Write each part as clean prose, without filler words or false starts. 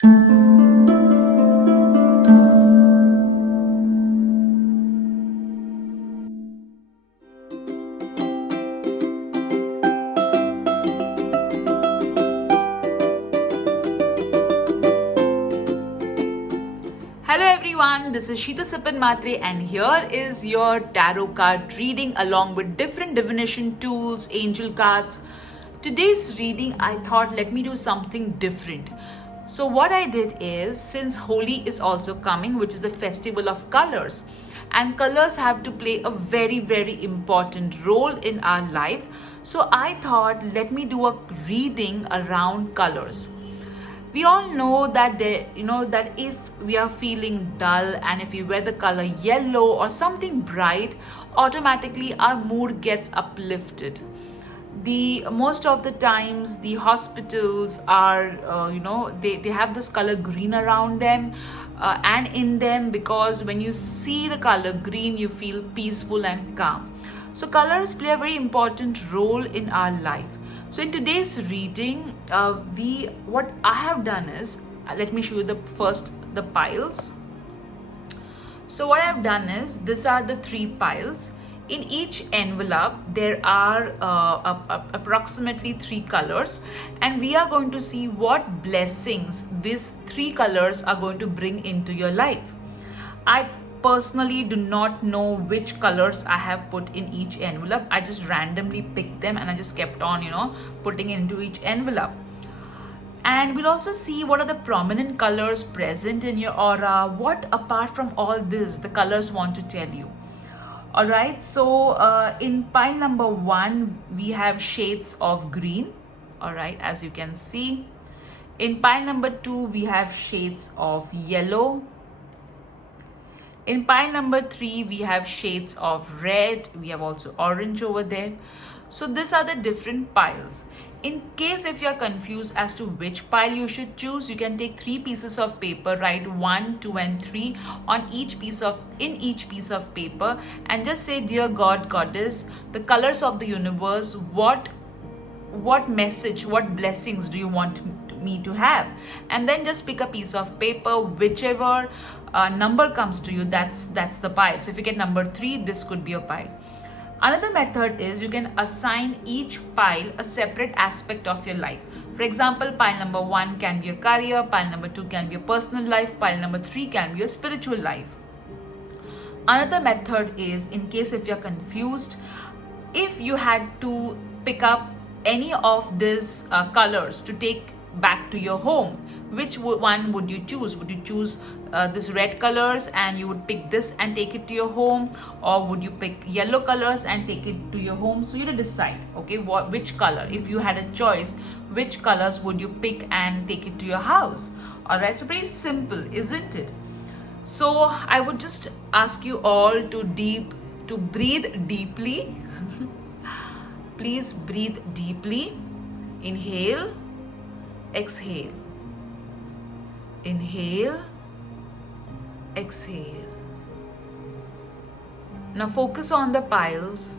Hello everyone, this is Sheetal Sipan Matre and here is your tarot card reading along with different divination tools, angel cards. Today's reading, I thought let me do something different. So what I did is, since Holi is also coming, which is the festival of colors, and colors have to play a very important role in our life. So I thought let me do a reading around colors. We all know that that if we are feeling dull and if we wear the color yellow or something bright, automatically our mood gets uplifted. The most of the times the hospitals are they have this color green around them and in them, because when you see the color green you feel peaceful and calm. So colors play a very important role in our life. So in today's reading, what I have done is, let me show you the piles. So what I've done is, these are the 3 piles. In each envelope there are approximately 3 colors, and we are going to see what blessings these 3 colors are going to bring into your life. I personally do not know which colors I have put in each envelope. I just randomly picked them and I just kept on putting it into each envelope. And we'll also see what are the prominent colors present in your aura, what apart from all this the colors want to tell you. All right, so in pile number 1 we have shades of green. All right, as you can see. In pile number 2 we have shades of yellow. In pile number 3 we have shades of red. We have also orange over there. So these are the different piles. In case if you are confused as to which pile you should choose, you can take 3 pieces of paper, write 1, 2 and 3 on each piece of paper, and just say, dear God, Goddess, the colors of the universe, what message, what blessings do you want me to have? And then just pick a piece of paper, whichever number comes to you, that's the pile. So if you get number 3, this could be a pile. Another method is you can assign each pile a separate aspect of your life. For example, pile number 1 can be a career, pile number 2 can be a personal life, pile number 3 can be a spiritual life. Another method is, in case if you're confused, if you had to pick up any of these colors to take back to your home, which one would you choose? Would you choose this red colors and you would pick this and take it to your home, or would you pick yellow colors and take it to your home? So you have to decide, okay, which color, if you had a choice, which colors would you pick and take it to your house? All right, so very simple, isn't it? So I would just ask you all to breathe deeply. Please breathe deeply. Inhale, exhale. Inhale, exhale. Now focus on the piles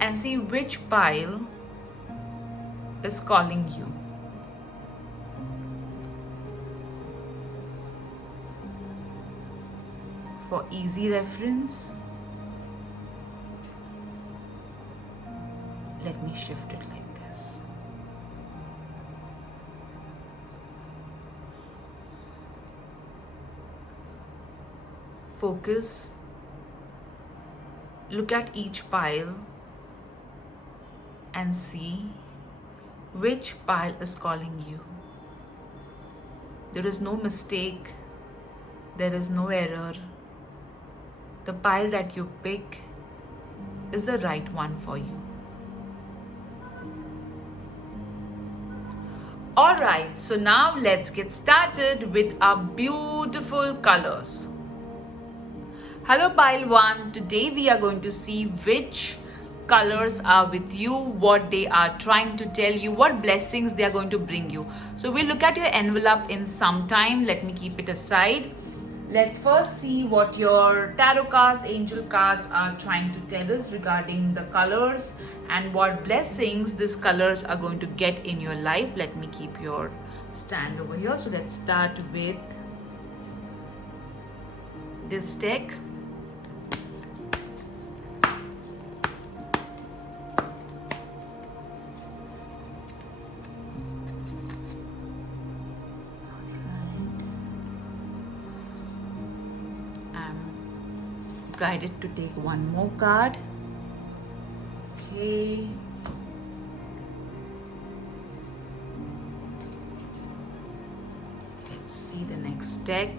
and see which pile is calling you. For easy reference, let me shift it like this. Focus, look at each pile and see which pile is calling you. There is no mistake, there is no error. The pile that you pick is the right one for you. Alright, so now let's get started with our beautiful colors. Hello pile 1, today we are going to see which colors are with you, what they are trying to tell you, what blessings they are going to bring you. So we'll look at your envelope in some time. Let me keep it aside. Let's first see what your tarot cards, angel cards are trying to tell us regarding the colors and what blessings these colors are going to get in your life. Let me keep your stand over here. So let's start with this deck. Guided to take one more card. Okay. Let's see the next deck.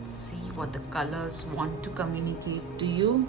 Let's see what the colors want to communicate to you.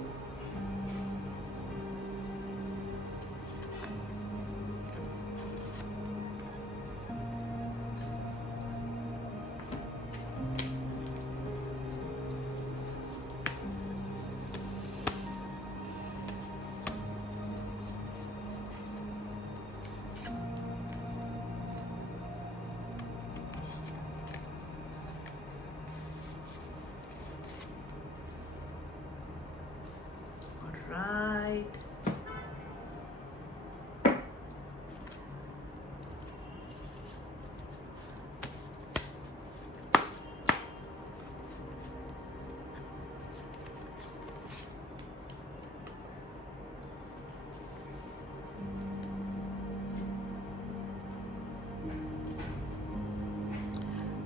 Right.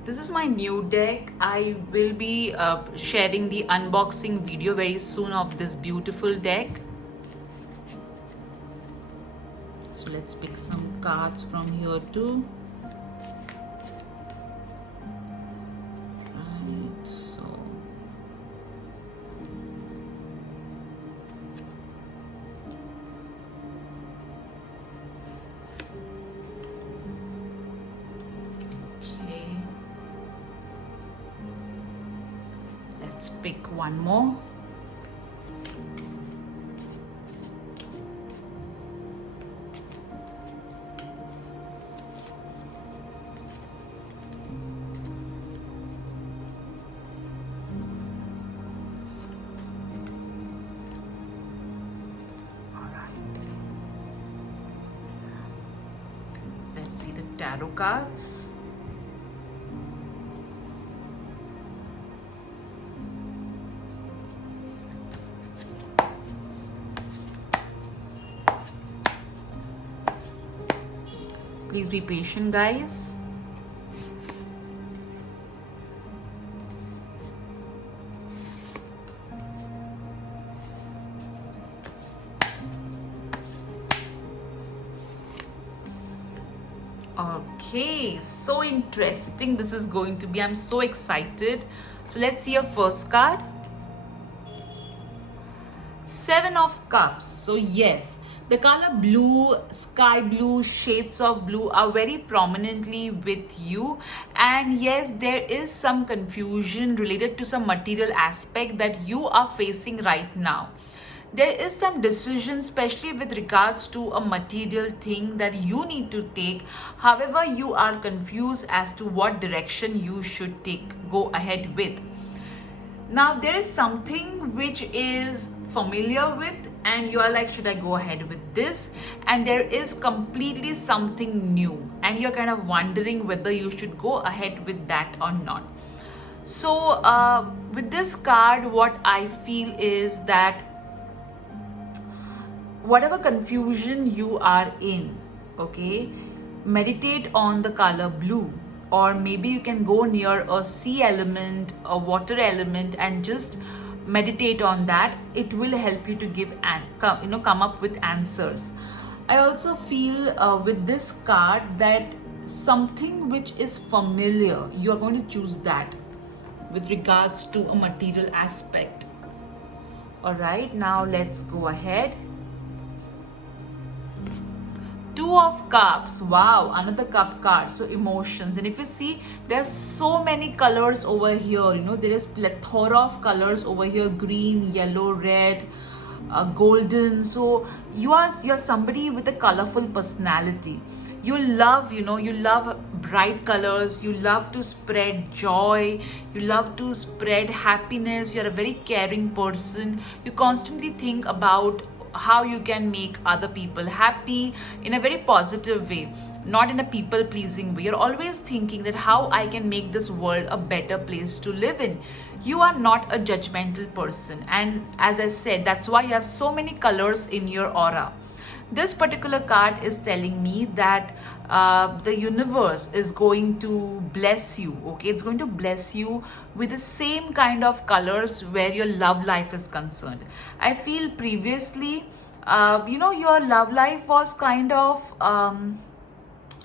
This is my new deck. I will be sharing the unboxing video very soon of this beautiful deck. So let's pick some cards from here too. Right, so okay. Let's pick one more. Let's see the tarot cards. Please be patient, guys. Okay, so interesting this is going to be. I'm so excited. So let's see your first card. Seven of Cups. So yes, the color blue, sky blue, shades of blue are very prominently with you. And yes, there is some confusion related to some material aspect that you are facing right now. There is some decision, especially with regards to a material thing that you need to take. However, you are confused as to what direction you should go ahead with. Now, there is something which is familiar with and you are like, should I go ahead with this? And there is completely something new and you're kind of wondering whether you should go ahead with that or not. So with this card, what I feel is that whatever confusion you are in, okay, meditate on the color blue, or maybe you can go near a sea element, a water element, and just meditate on that. It will help you to give and come up with answers. I also feel with this card that something which is familiar, you are going to choose that with regards to a material aspect. All right, now let's go ahead. Two of Cups. Wow, another cup card. So emotions. And if you see, there's so many colors over here. There is plethora of colors over here: green, yellow, red, golden. So you're somebody with a colorful personality. You love bright colors, you love to spread joy, you love to spread happiness, you're a very caring person, you constantly think about how you can make other people happy in a very positive way, not in a people pleasing way. You're always thinking that how I can make this world a better place to live in. You are not a judgmental person, and as I said, that's why you have so many colors in your aura. This particular card is telling me that the universe is going to bless you. Okay, it's going to bless you with the same kind of colors where your love life is concerned. I feel previously, your love life was kind of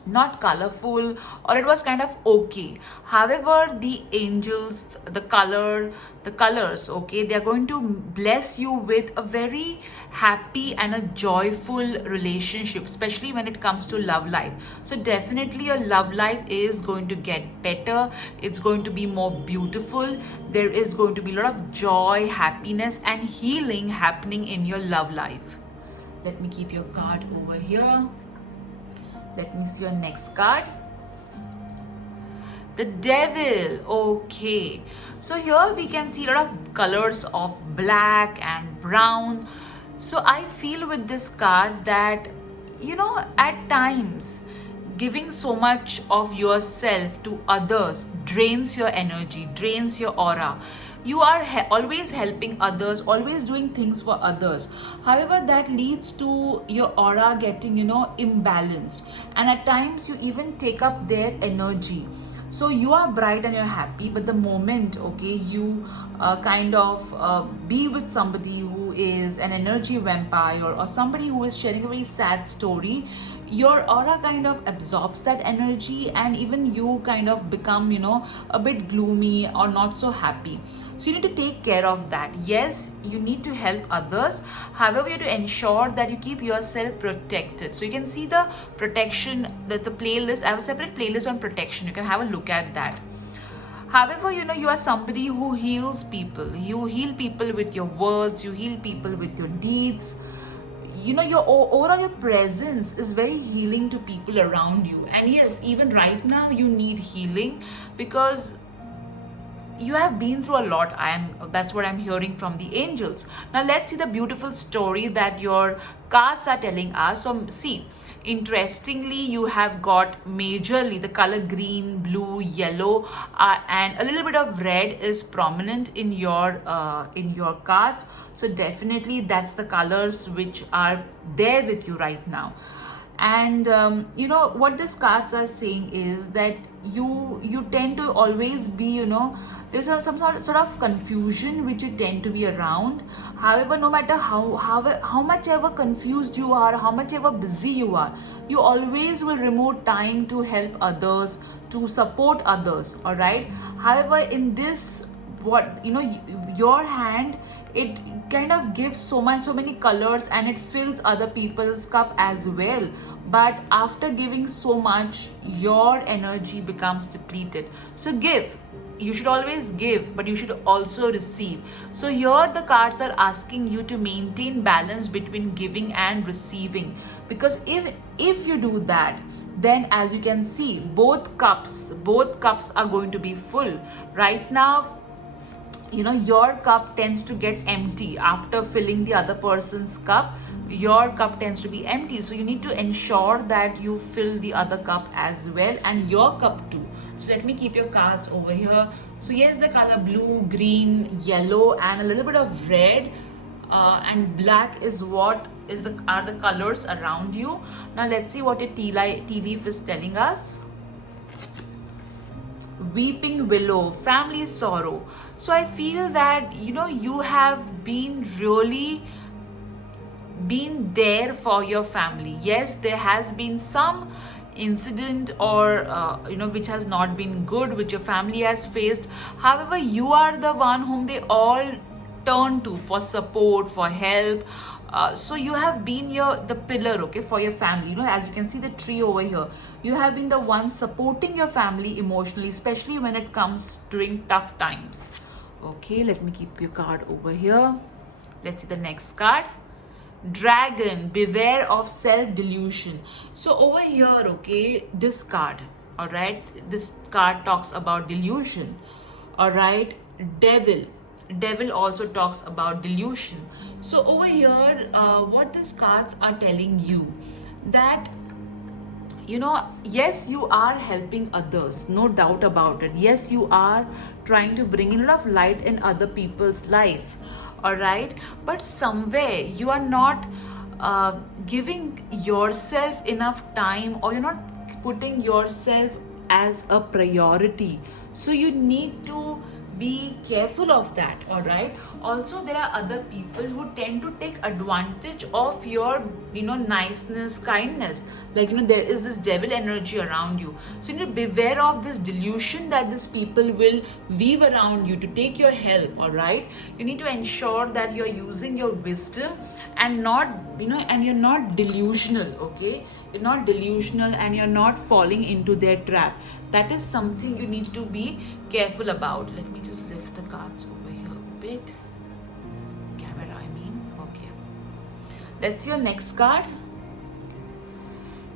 not colorful, or it was kind of okay. However, the angels, the colors, okay, they are going to bless you with a very happy and a joyful relationship, especially when it comes to love life. So definitely your love life is going to get better, it's going to be more beautiful, there is going to be a lot of joy, happiness and healing happening in your love life. Let me keep your card over here. Let me see your next card. The Devil. Okay. So here we can see a lot of colors of black and brown. So I feel with this card that, at times, giving so much of yourself to others drains your energy, drains your aura. You are always helping others, always doing things for others. However, that leads to your aura getting, imbalanced. And at times you even take up their energy. So you are bright and you're happy, but the moment, okay, you be with somebody who is an energy vampire, or somebody who is sharing a very sad story, your aura kind of absorbs that energy, and even you kind of become, a bit gloomy or not so happy. So you need to take care of that. Yes, you need to help others. However, you have to ensure that you keep yourself protected. So you can see the protection, that the playlist, I have a separate playlist on protection. You can have a look at that. However, you are somebody who heals people. You heal people with your words, you heal people with your deeds. Your overall, your presence is very healing to people around you. And yes, even right now you need healing, because you have been through a lot. That's what I'm hearing from the angels. Now let's see the beautiful story that your cards are telling us. So see, interestingly, you have got majorly the color green, blue, yellow, and a little bit of red is prominent in your cards. So definitely that's the colors which are there with you right now. And what these cards are saying is that you tend to always be, there's some sort of confusion which you tend to be around. However, no matter how much ever confused you are, how much ever busy you are, you always will remove time to help others, to support others. All right. However, in this, your hand, it kind of gives so many colors, and it fills other people's cup as well. But after giving so much, your energy becomes depleted. So give. You should always give, but you should also receive. So here the cards are asking you to maintain balance between giving and receiving, because if you do that, then as you can see, both cups are going to be full. Right now, your cup tends to get empty after filling the other person's cup. Your cup tends to be empty, so you need to ensure that you fill the other cup as well, and your cup too. So let me keep your cards over here. So yes, the color blue, green, yellow, and a little bit of red, and black is are the colors around you. Now let's see what your tea leaf is telling us. Weeping willow, family sorrow. So I feel that you have been really been there for your family. Yes, there has been some incident, or which has not been good, which your family has faced. However, you are the one whom they all turn to for support, for help. So you have been the pillar, okay, for your family. As you can see the tree over here, you have been the one supporting your family emotionally, especially when it comes during tough times. Okay, let me keep your card over here. Let's see the next card. Dragon, beware of self-delusion. So over here, okay, this card, all right? This card talks about delusion, all right? Devil also talks about delusion. So over here, what these cards are telling you, that yes, you are helping others, no doubt about it. Yes, you are trying to bring in a lot of light in other people's life, all right? But somewhere you are not giving yourself enough time, or you're not putting yourself as a priority. So you need to be careful of that, all right? Also, there are other people who tend to take advantage of your niceness, kindness. Like, there is this devil energy around you, so you need to beware of this delusion that these people will weave around you to take your help, all right? You need to ensure that you're using your wisdom and not and you're not delusional, okay? You're not delusional and you're not falling into their trap. That is something you need to be careful about. Let me just lift the cards over here a bit. Camera, I mean. Okay. Let's see your next card.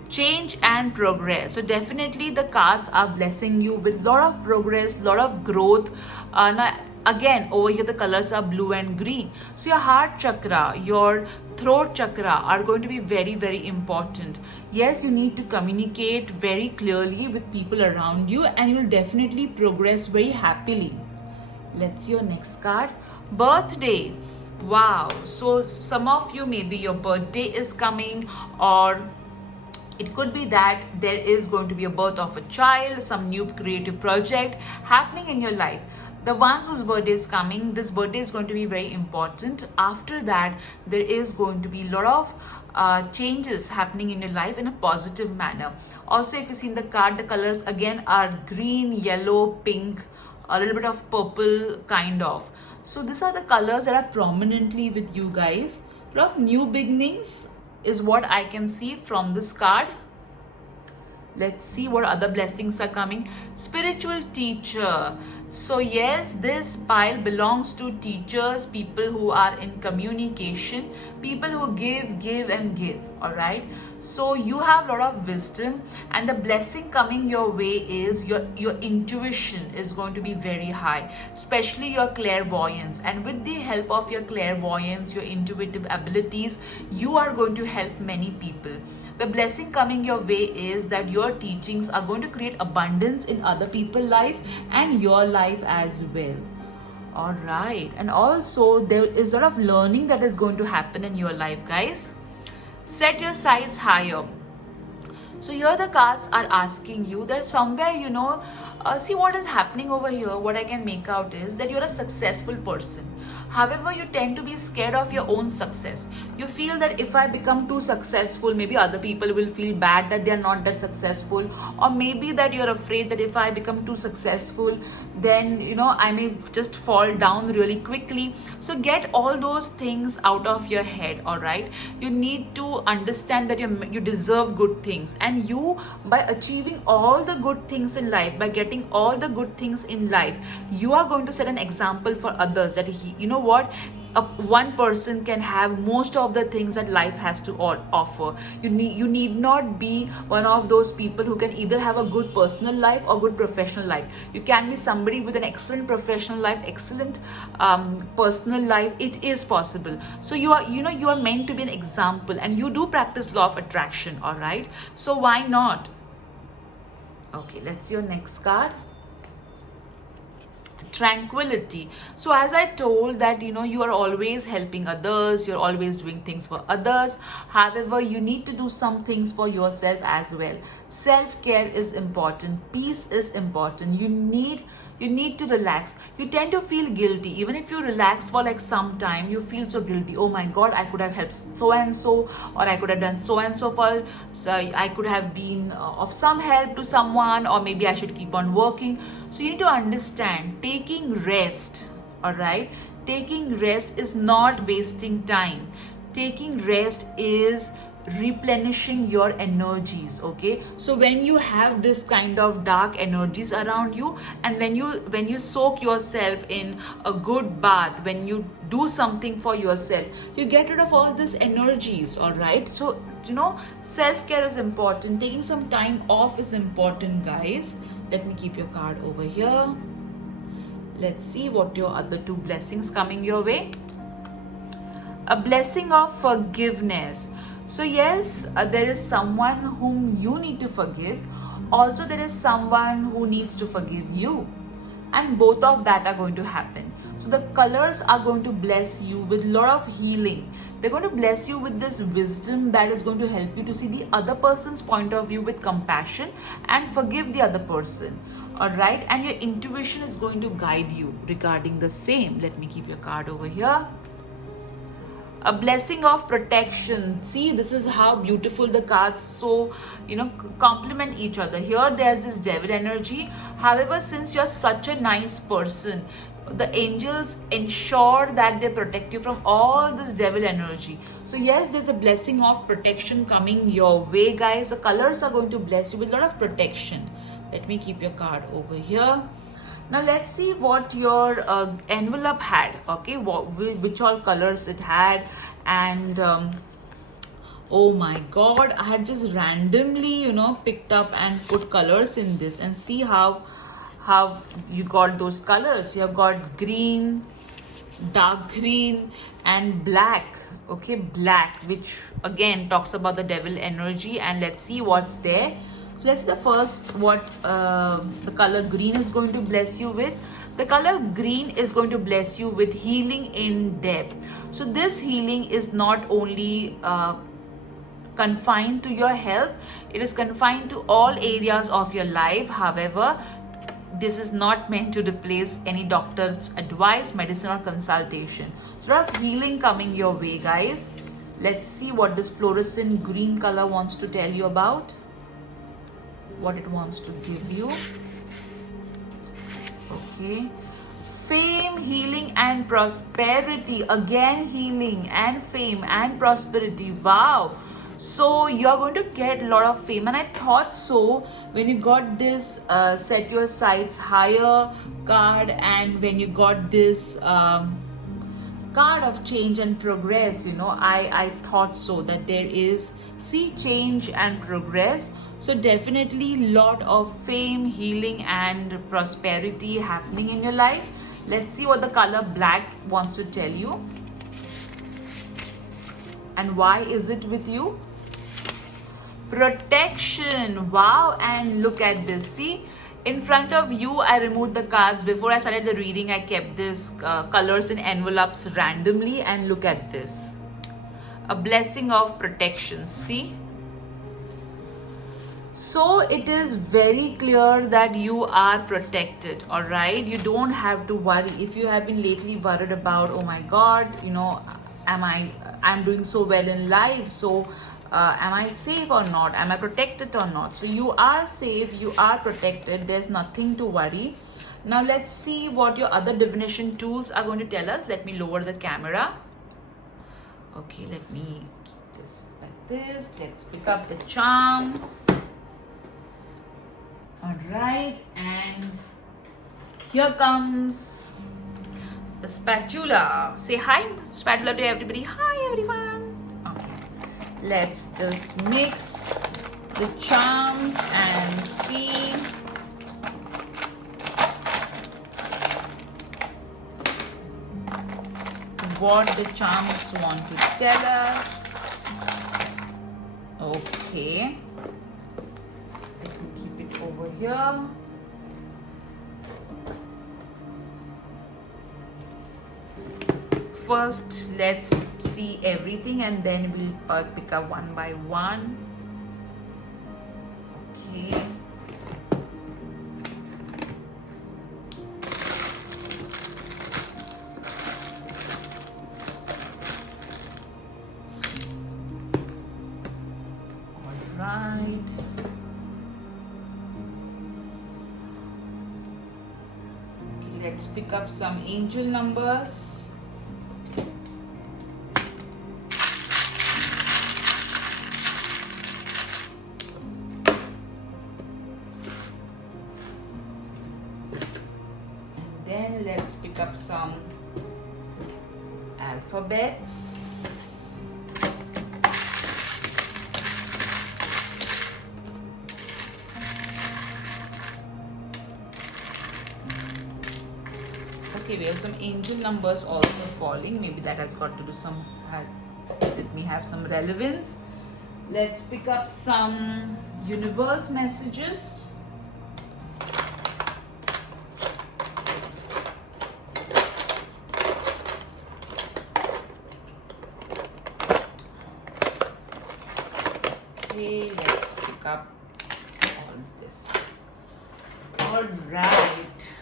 Change and progress. So definitely the cards are blessing you with lot of progress, lot of growth. Now, again, over here the colors are blue and green. So your heart chakra, your throat chakra are going to be very, very important. Yes, you need to communicate very clearly with people around you, and you'll definitely progress very happily. Let's see your next card. Birthday. Wow. So some of you, maybe your birthday is coming, or it could be that there is going to be a birth of a child, some new creative project happening in your life. The ones whose birthday is coming, this birthday is going to be very important. After that, there is going to be a lot of changes happening in your life in a positive manner. Also, if you see in the card, the colors again are green, yellow, pink, a little bit of purple kind of. So these are the colors that are prominently with you guys. A lot of new beginnings is what I can see from this card. Let's see what other blessings are coming. Spiritual teacher. So yes, this pile belongs to teachers, people who are in communication, people who give and give, all right? So you have a lot of wisdom, and the blessing coming your way is your intuition is going to be very high, especially your clairvoyance. And with the help of your clairvoyance, your intuitive abilities, you are going to help many people. The blessing coming your way is that your teachings are going to create abundance in other people's life and your life as well. All right. And also there is a lot of learning that is going to happen in your life, guys. Set your sights higher. So here the cards are asking you that somewhere, see what is happening over here. What I can make out is that you're a successful person. However, you tend to be scared of your own success. You feel that if I become too successful, maybe other people will feel bad that they're not that successful. Or maybe that you're afraid that if I become too successful, then, I may just fall down really quickly. So get all those things out of your head, all right? You need to understand that you deserve good things. And you, by achieving all the good things in life, by getting all the good things in life, you are going to set an example for others that one person can have most of the things that life has to offer. You need not be one of those people who can either have a good personal life or good professional life. You can be somebody with an excellent professional life, excellent personal life. It is possible. So you are meant to be an example, and you do practice law of attraction, all right? So why not? Okay, let's see your next card. Tranquility. So as I told that you are always helping others, you're always doing things for others. However, you need to do some things for yourself as well. Self-care is important. Peace is important. You need to relax. You tend to feel guilty. Even if you relax for like some time, you feel so guilty. Oh my God, I could have helped so and so, or I could have done so and so for, so I could have been of some help to someone, or maybe I should keep on working. So you need to understand, taking rest, all right? Taking rest is not wasting time. Taking rest is replenishing your energies, okay? So when you have this kind of dark energies around you, and when you soak yourself in a good bath, when you do something for yourself, you get rid of all these energies, all right? So important. Self-care is important. Taking some time off is important, guys. Let me keep your card over here. Let's see what your other two blessings coming your way. A blessing of forgiveness. So yes, there is someone whom you need to forgive. Also, there is someone who needs to forgive you. And both of that are going to happen. So the colors are going to bless you with a lot of healing. They're going to bless you with this wisdom that is going to help you to see the other person's point of view with compassion and forgive the other person. Alright, and your intuition is going to guide you regarding the same. Let me keep your card over here. A blessing of protection. See, this is how beautiful the cards complement each other. Here there's this devil energy. However, since you're such a nice person, the angels ensure that they protect you from all this devil energy. So yes, there's a blessing of protection coming your way, guys. The colors are going to bless you with a lot of protection. Let me keep your card over here. Now let's see what your envelope had, okay, which all colors it had. And oh my god, I had just randomly picked up and put colors in this, and see how you got those colors. You have got green, dark green and black. Okay, black, which again talks about the devil energy. And let's see what's there. So let's see the first what the color green is going to bless you with. The color green is going to bless you with healing in depth. So this healing is not only confined to your health, it is confined to all areas of your life. However, this is not meant to replace any doctor's advice, medicine or consultation. So a lot of healing coming your way, guys. Let's see what this fluorescent green color wants to tell you about. What it wants to give you. Okay, fame, healing and prosperity. Again, healing and fame and prosperity. Wow, so you're going to get a lot of fame. And I thought so when you got this set your sights higher card, and when you got this card of change and progress, I thought so that there is change and progress. So definitely lot of fame, healing and prosperity happening in your life. Let's see what the color black wants to tell you, and why is it with you. Protection. Wow, and look at this. See, in front of you, I removed the cards. Before I started the reading, I kept this colors in envelopes randomly, and look at this. A blessing of protection. See? So it is very clear that you are protected, all right? You don't have to worry. If you have been lately worried about, oh my God, I'm doing so well in life, so am I safe or not? Am I protected or not? So you are safe, you are protected. There's nothing to worry. Now let's see what your other divination tools are going to tell us. Let me lower the camera. Okay, let me keep this like this. Let's pick up the charms. All right, and here comes the spatula. Say hi, spatula, to everybody. Hi, everyone. Okay, let's just mix the charms and see what the charms want to tell us. Okay, let me keep it over here. First, let's see everything and then we'll pick up one by one. Okay. Right. Okay, let's pick up some angel numbers. And then let's pick up some alphabets. okay, we have some angel numbers also falling. Maybe that has got to do some, let me have some relevance. Let's pick up some universe messages. Okay, let's pick up all this. All right.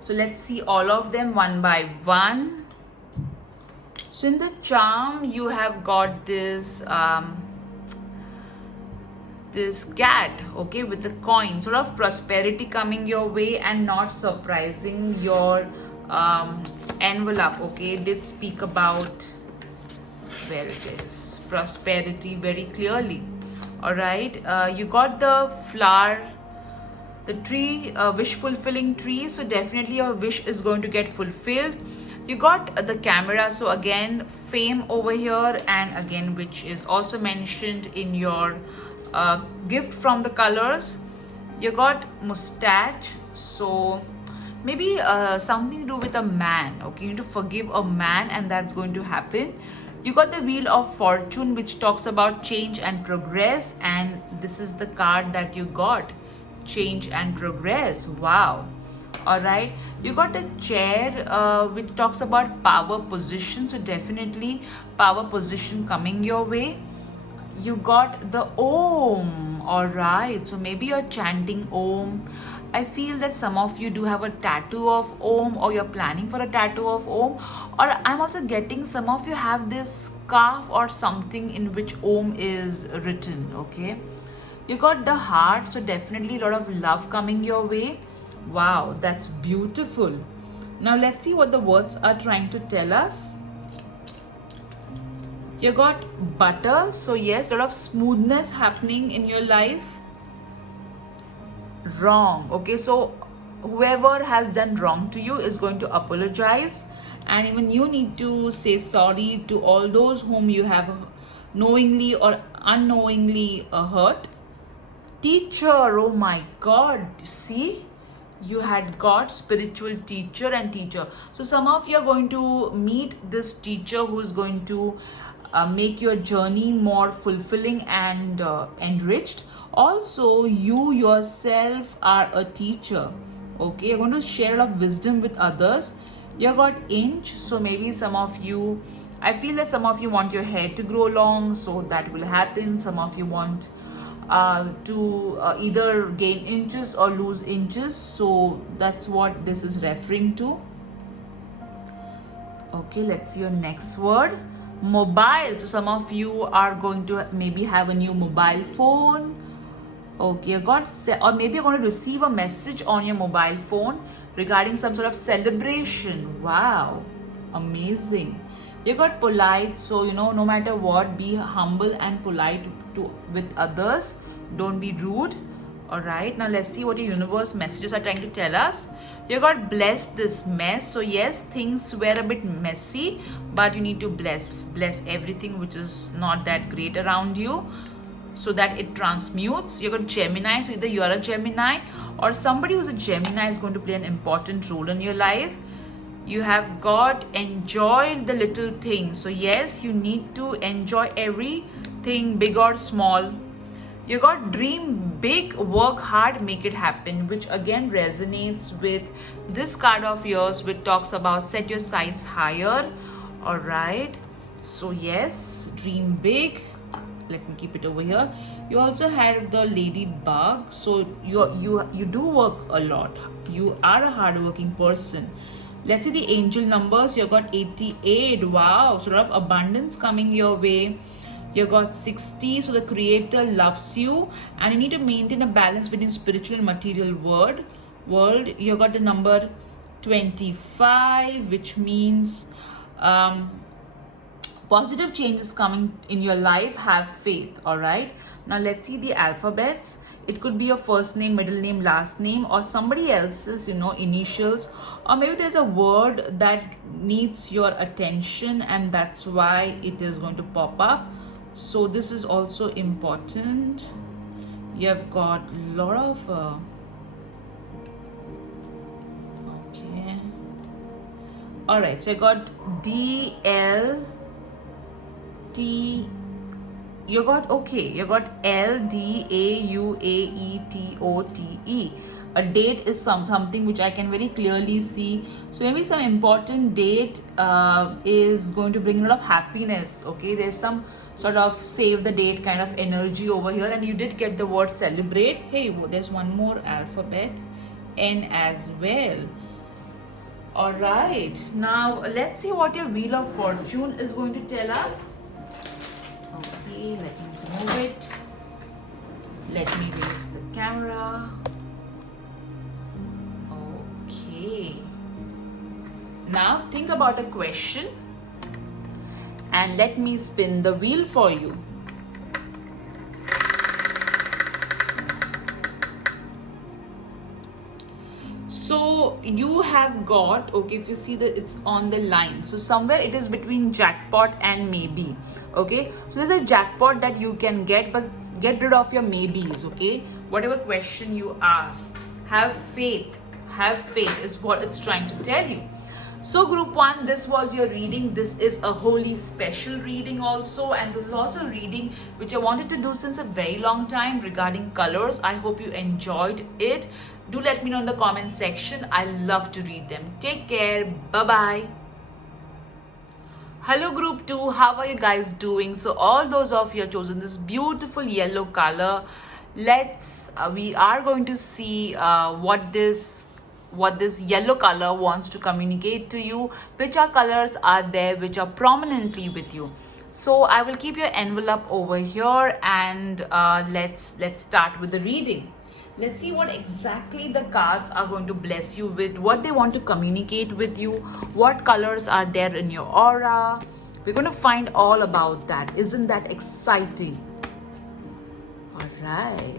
So let's see all of them one by one. So in the charm, you have got this this cat, okay, with the coin, sort of prosperity coming your way and not surprising your envelope, okay. It did speak about where it is, prosperity very clearly. All right, you got the flower, the tree, wish fulfilling tree, so definitely your wish is going to get fulfilled. You got the camera, so again fame over here, and again which is also mentioned in your gift from the colors. You got mustache, so maybe something to do with a man, okay. You need to forgive a man and that's going to happen. You got the wheel of fortune, which talks about change and progress, and this is the card that you got, change and progress. Wow. All right, you got a chair which talks about power position, so definitely power position coming your way. You got the Om. All right, so maybe you're chanting Om. I feel that some of you do have a tattoo of Om, or you're planning for a tattoo of Om, or I'm also getting some of you have this scarf or something in which Om is written, okay. You got the heart, so definitely a lot of love coming your way. Wow, that's beautiful. Now let's see what the words are trying to tell us. You got butter, so yes, a lot of smoothness happening in your life. Wrong, okay, so whoever has done wrong to you is going to apologize, and even you need to say sorry to all those whom you have knowingly or unknowingly hurt. Teacher, oh my god, see, you had got spiritual teacher and teacher, so some of you are going to meet this teacher who is going to make your journey more fulfilling and enriched. Also, you yourself are a teacher, okay. You're going to share a lot of wisdom with others. You got inch, so maybe some of you, I feel that some of you want your hair to grow long, so that will happen. Some of you want to either gain inches or lose inches, so that's what this is referring to. Okay, let's see your next word, mobile. So some of you are going to maybe have a new mobile phone, okay. Or maybe you're going to receive a message on your mobile phone regarding some sort of celebration. Wow, amazing. You got polite, so you know, no matter what, be humble and polite with others. Don't be rude. All right, now let's see what your universe messages are trying to tell us. You got bless this mess, so yes, things were a bit messy, but you need to bless everything which is not that great around you, so that it transmutes. You got Gemini, so either you are a Gemini or somebody who's a Gemini is going to play an important role in your life. You have got enjoy the little things, so yes, you need to enjoy everything, big or small. You got dream big, work hard, make it happen, which again resonates with this card of yours, which talks about set your sights higher. All right, so yes, dream big. Let me keep it over here. You also have the ladybug, so you do work a lot. You are a hardworking person. Let's see the angel numbers. You got 88. Wow, sort of abundance coming your way. You got 60, so the creator loves you, and you need to maintain a balance between spiritual and material world. You got the number 25, which means positive changes coming in your life. Have faith. All right, now let's see the alphabets. It could be your first name, middle name, last name, or somebody else's, you know, initials, or maybe there's a word that needs your attention and that's why it is going to pop up. So this is also important. You have got a lot of okay, Alright, so I got D L T. You got LDAUAETOTE. A date is something which I can very clearly see. So maybe some important date is going to bring a lot of happiness. Okay, there's some sort of save the date kind of energy over here, and you did get the word celebrate. Hey, there's one more alphabet, N as well. All right, now let's see what your Wheel of Fortune is going to tell us. Okay, let me move it. Let me raise the camera. Okay. Now think about a question and let me spin the wheel for you. So you have got, okay, if you see that it's on the line, so somewhere it is between jackpot and maybe. Okay, so there's a jackpot that you can get, but get rid of your maybes. Okay, whatever question you asked, have faith is what it's trying to tell you. So group 1, this was your reading. This is a wholly special reading also, and this is also a reading which I wanted to do since a very long time regarding colors. I hope you enjoyed it. Do let me know in the comment section. I love to read them. Take care. Bye bye. Hello group 2, how are you guys doing? So all those of you have chosen this beautiful yellow color. We are going to see what this yellow color wants to communicate to you, which are colors are there which are prominently with you. So I will keep your envelope over here, and let's start with the reading. Let's see what exactly the cards are going to bless you with, what they want to communicate with you, what colors are there in your aura. We're going to find all about that. Isn't that exciting? All right.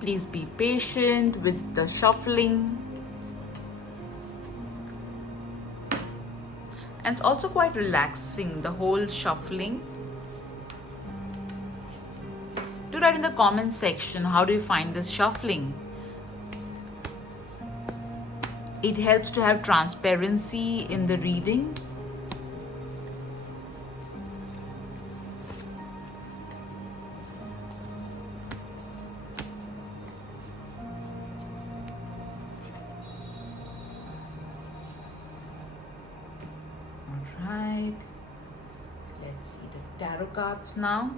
Please be patient with the shuffling. And it's also quite relaxing, the whole shuffling. Do write in the comment section, how do you find this shuffling? It helps to have transparency in the reading. Alright, let's see the tarot cards now.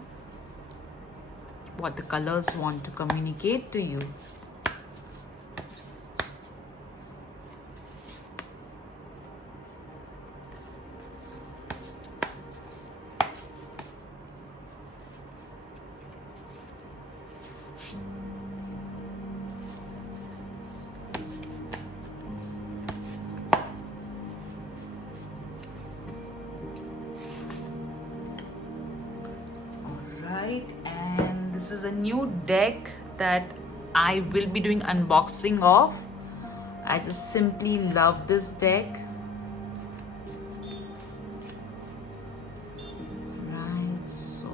What the colors want to communicate to you. And this is a new deck that I will be doing unboxing of. I just simply love this deck. Right, so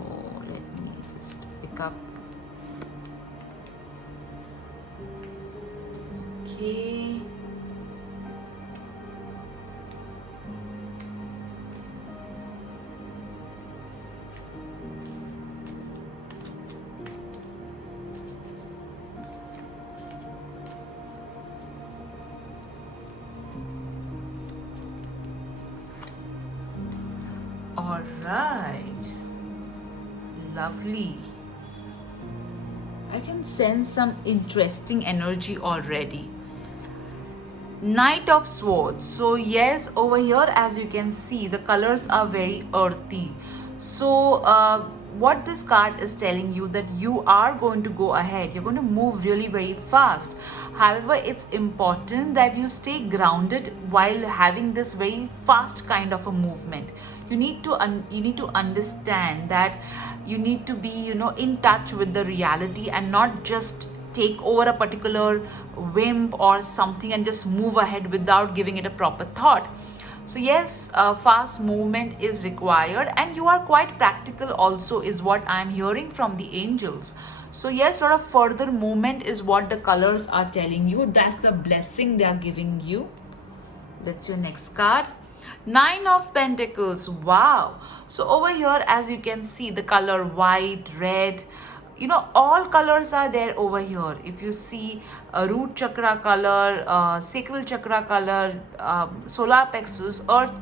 let me just pick up. Okay. All right, lovely. I can sense some interesting energy already. Knight of Swords. So yes, over here as you can see, the colors are very earthy. So what this card is telling you, that you are going to go ahead, you're going to move really very fast. However, it's important that you stay grounded while having this very fast kind of a movement. You need to understand that you need to be, in touch with the reality and not just take over a particular whim or something and just move ahead without giving it a proper thought. So yes, fast movement is required, and you are quite practical also, is what I'm hearing from the angels. So yes, a lot of further movement is what the colors are telling you. That's the blessing they are giving you. That's your next card. Nine of Pentacles. Wow. So over here, as you can see, the color white, red, all colors are there over here. If you see a root chakra color, sacral chakra color, solar plexus, earth,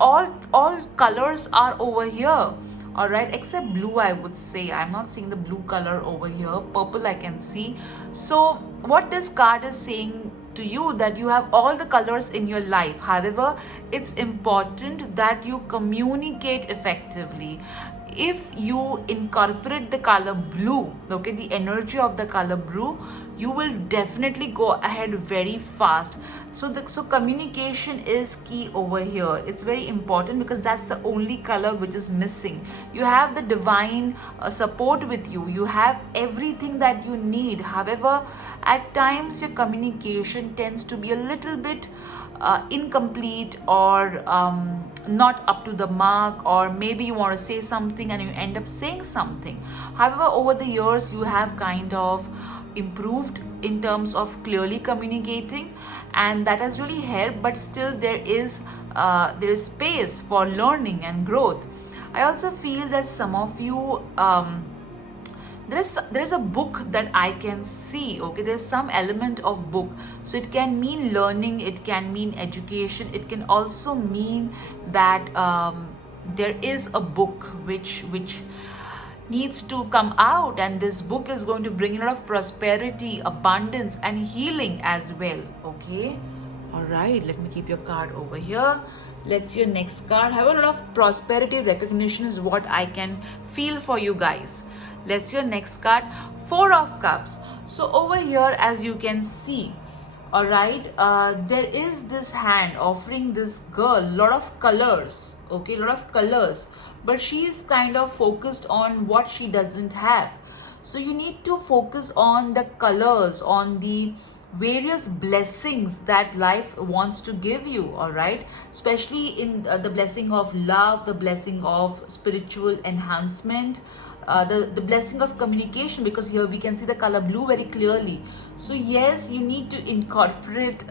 all colors are over here. All right, except blue, I would say. I'm not seeing the blue color over here. Purple I can see. So what this card is saying to you, that you have all the colors in your life. However, it's important that you communicate effectively. If you incorporate the color blue, okay, the energy of the color blue, you will definitely go ahead very fast. So communication is key over here. It's very important because that's the only color which is missing. You have the divine support with you. You have everything that you need. However, at times your communication tends to be a little bit incomplete, or not up to the mark, or maybe you want to say something and you end up saying something. However, over the years you have kind of improved in terms of clearly communicating, and that has really helped, but still there is space for learning and growth. I also feel that some of you, there is a book that I can see. Okay, there's some element of book. So it can mean learning, it can mean education, it can also mean that there is a book which needs to come out, and this book is going to bring a lot of prosperity, abundance, and healing as well. Okay, all right, let me keep your card over here. Let's see your next card. Have a lot of prosperity recognition is what I can feel for you guys. Let's see your next card. Four of Cups. So over here, as you can see, all right, there is this hand offering this girl a lot of colors. Okay, a lot of colors, but she is kind of focused on what she doesn't have. So you need to focus on the colors, on the various blessings that life wants to give you. All right, especially in the blessing of love, the blessing of spiritual enhancement, the blessing of communication, because here we can see the color blue very clearly. So yes, you need to incorporate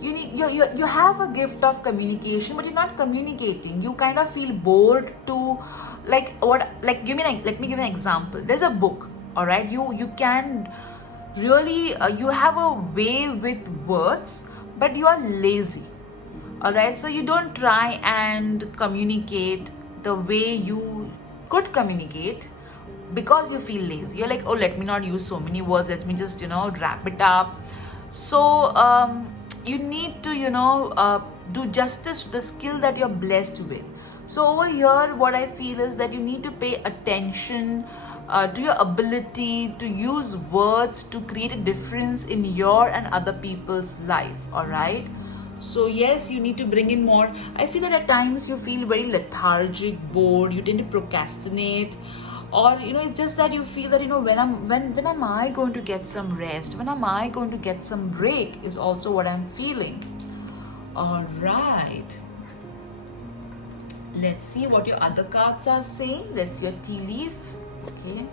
you have a gift of communication, but you're not communicating. You kind of feel bored to, let me give you an example. There's a book, all right, you can really you have a way with words, but you are lazy. All right, so you don't try and communicate the way you could communicate because you feel lazy. You're like, oh, let me not use so many words, let me just wrap it up. So you need to do justice to the skill that you're blessed with. So over here, what I feel is that you need to pay attention to your ability to use words to create a difference in your and other people's life. All right, so yes, you need to bring in more. I feel that at times you feel very lethargic, bored, you tend to procrastinate, or it's just that you feel that when am I going to get some rest, when am I going to get some break, is also what I'm feeling. All right, let's see what your other cards are saying. Let's see your tea leaf. Okay,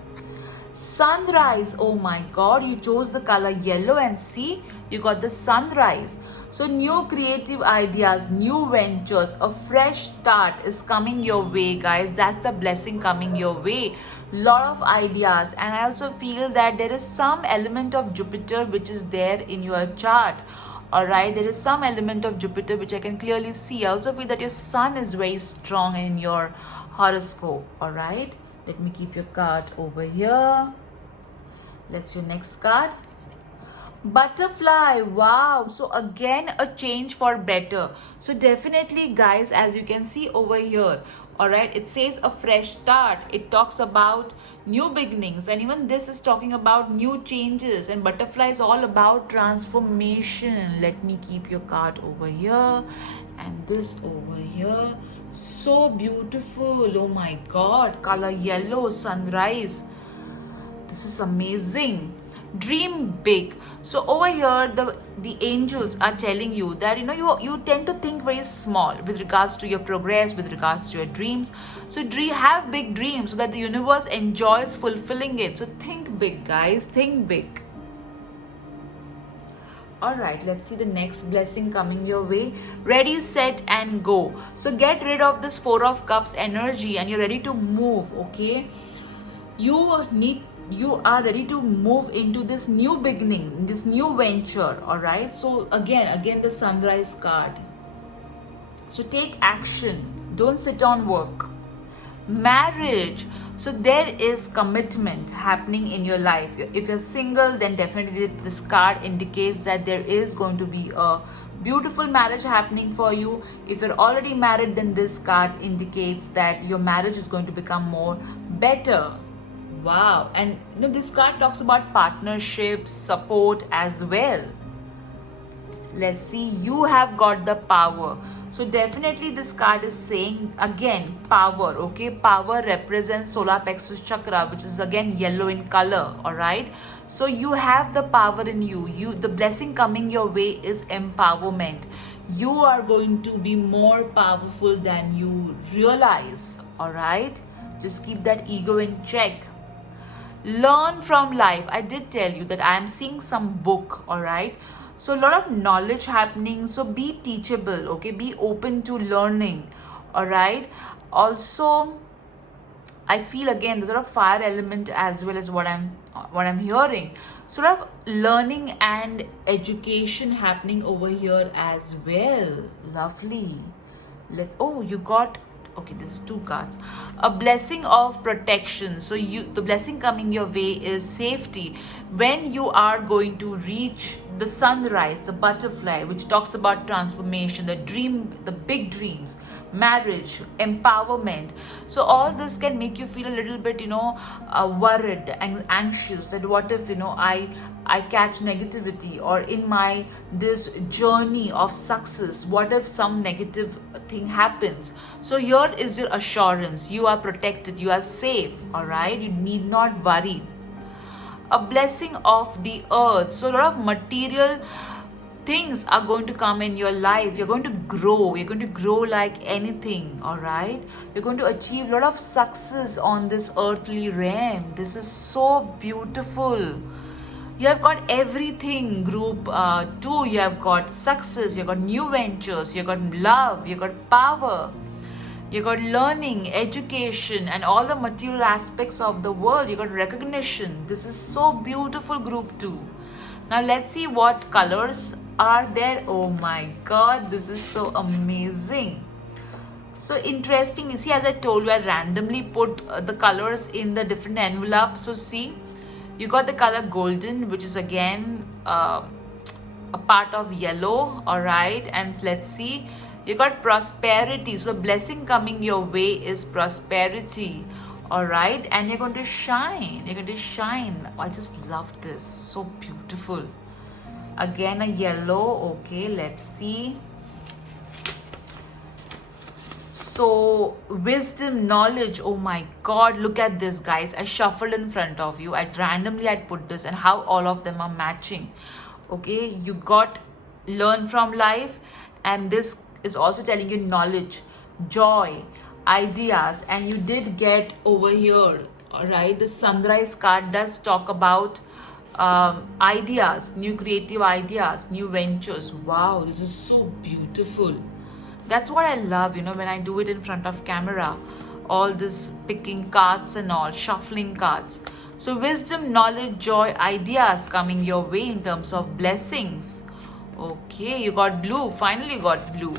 sunrise. Oh my god, you chose the color yellow, and see, you got the sunrise. So new creative ideas, new ventures, a fresh start is coming your way, guys. That's the blessing coming your way. Lot of ideas. And I also feel that there is some element of Jupiter which is there in your chart. All right, there is some element of Jupiter which I can clearly see. I also feel that your sun is very strong in your horoscope. All right, Let me keep your card over here. Let's your next card. Butterfly. Wow. So again a change for better. So definitely guys, as you can see over here, all right, it says a fresh start. It talks about new beginnings, and even this is talking about new changes, and butterfly is all about transformation. Let me keep your card over here and this over here. So beautiful. Oh my god, color yellow, sunrise. This is amazing. Dream big. So over here the angels are telling you that you tend to think very small with regards to your progress, with regards to your dreams. So have big dreams so that the universe enjoys fulfilling it. So think big guys, think big. Alright, let's see the next blessing coming your way. Ready, set and go. So get rid of this 4 of Cups energy and you're ready to move, okay? You are ready to move into this new beginning, this new venture. All right, so again the sunrise card. So take action, don't sit on work. Marriage. So there is commitment happening in your life. If you're single, then definitely this card indicates that there is going to be a beautiful marriage happening for you. If you're already married, then this card indicates that your marriage is going to become more better. Wow. And this card talks about partnerships, support as well. Let's see, you have got the power. So definitely this card is saying again power, okay? Power represents solar plexus chakra, which is again yellow in color, all right? So you have the power in you. The blessing coming your way is empowerment. You are going to be more powerful than you realize, all right? Just keep that ego in check. Learn from life. I did tell you that I am seeing some book, all right? So a lot of knowledge happening. So be teachable, okay? Be open to learning, all right? Also, I feel again there's a lot of fire element as well as what I'm hearing. Sort of learning and education happening over here as well. Lovely. You got, okay, this is 2 cards. A blessing of protection. So the blessing coming your way is safety. When you are going to reach the sunrise, the butterfly, which talks about transformation, the big dreams, marriage, empowerment. So all this can make you feel a little bit, worried and anxious that what if, I catch negativity, or in this journey of success, what if some negative thing happens? So here is your assurance. You are protected. You are safe. All right. You need not worry. A blessing of the earth. So a lot of material things are going to come in your life. You're going to grow. You're going to grow like anything. All right. You're going to achieve a lot of success on this earthly realm. This is so beautiful. You have got everything, group 2. You have got success. You've got new ventures. You've got love. You've got power. You got learning, education, and all the material aspects of the world. You got recognition. This is so beautiful, group 2. Now let's see what colors are there. Oh my god, this is so amazing. So interesting. You see, as I told you, I randomly put the colors in the different envelopes. So see, you got the color golden, which is again a part of yellow. All right, and let's see. You got prosperity. So blessing coming your way is prosperity. All right. And you're going to shine. You're going to shine. I just love this. So beautiful. Again, a yellow. Okay. Let's see. So wisdom, knowledge. Oh my God. Look at this, guys. I shuffled in front of you. I'd put this and how all of them are matching. Okay. You got learn from life. And this is also telling you knowledge, joy, ideas, and you did get over here, all right? The sunrise card does talk about ideas, new creative ideas, new ventures. Wow, this is so beautiful. That's what I love, when I do it in front of camera, all this picking cards and all, shuffling cards. So wisdom, knowledge, joy, ideas coming your way in terms of blessings. Okay, you got blue. Finally got blue.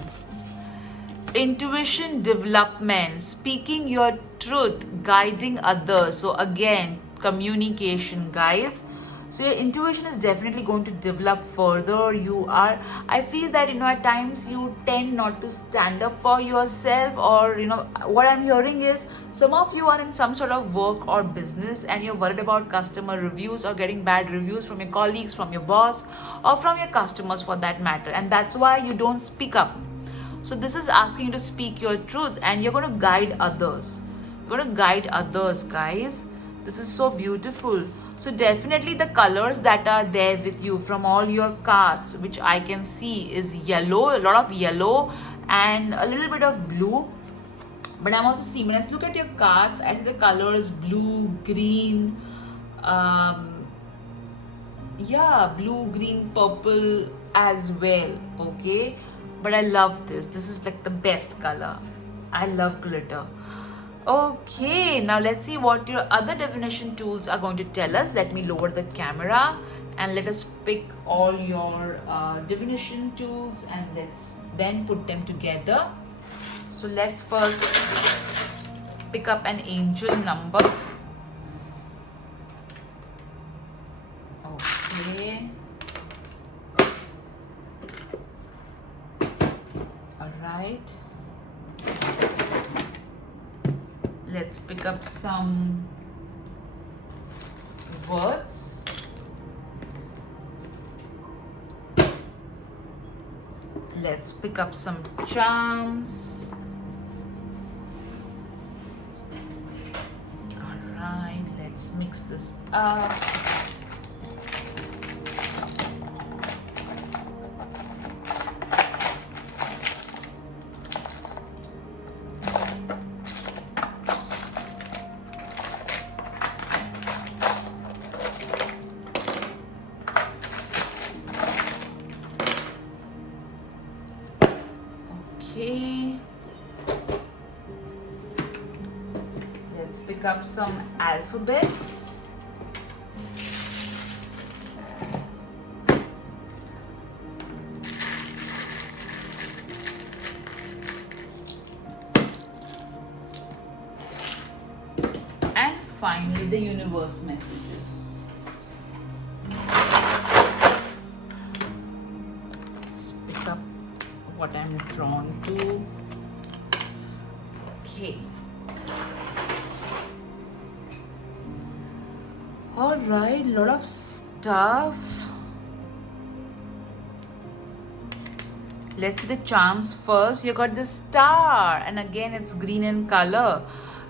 Intuition development, speaking your truth, guiding others. So again, communication, guys. So your intuition is definitely going to develop further. I feel that, at times you tend not to stand up for yourself, or what I'm hearing is some of you are in some sort of work or business and you're worried about customer reviews or getting bad reviews from your colleagues, from your boss, or from your customers for that matter, and that's why you don't speak up. So this is asking you to speak your truth, and you're going to guide others. You're going to guide others, guys. This is so beautiful. So definitely the colors that are there with you from all your cards, which I can see, is yellow, a lot of yellow and a little bit of blue. But I'm also seeing, when I look at your cards, I see the colors blue, green, blue, green, purple as well. Okay, but I love this. This is like the best color. I love glitter. Okay, now let's see what your other divination tools are going to tell us. Let me lower the camera and let us pick all your divination tools, and let's then put them together. So let's first pick up an angel number. Okay. All right. Let's pick up some words. Let's pick up some charms. All right, let's mix this up. Okay, let's pick up some alphabets. And finally, the universe messages. Let's pick up what I'm drawn to. Okay. All right, lot of stuff. Let's see the charms first. You got the star, and again it's green in color.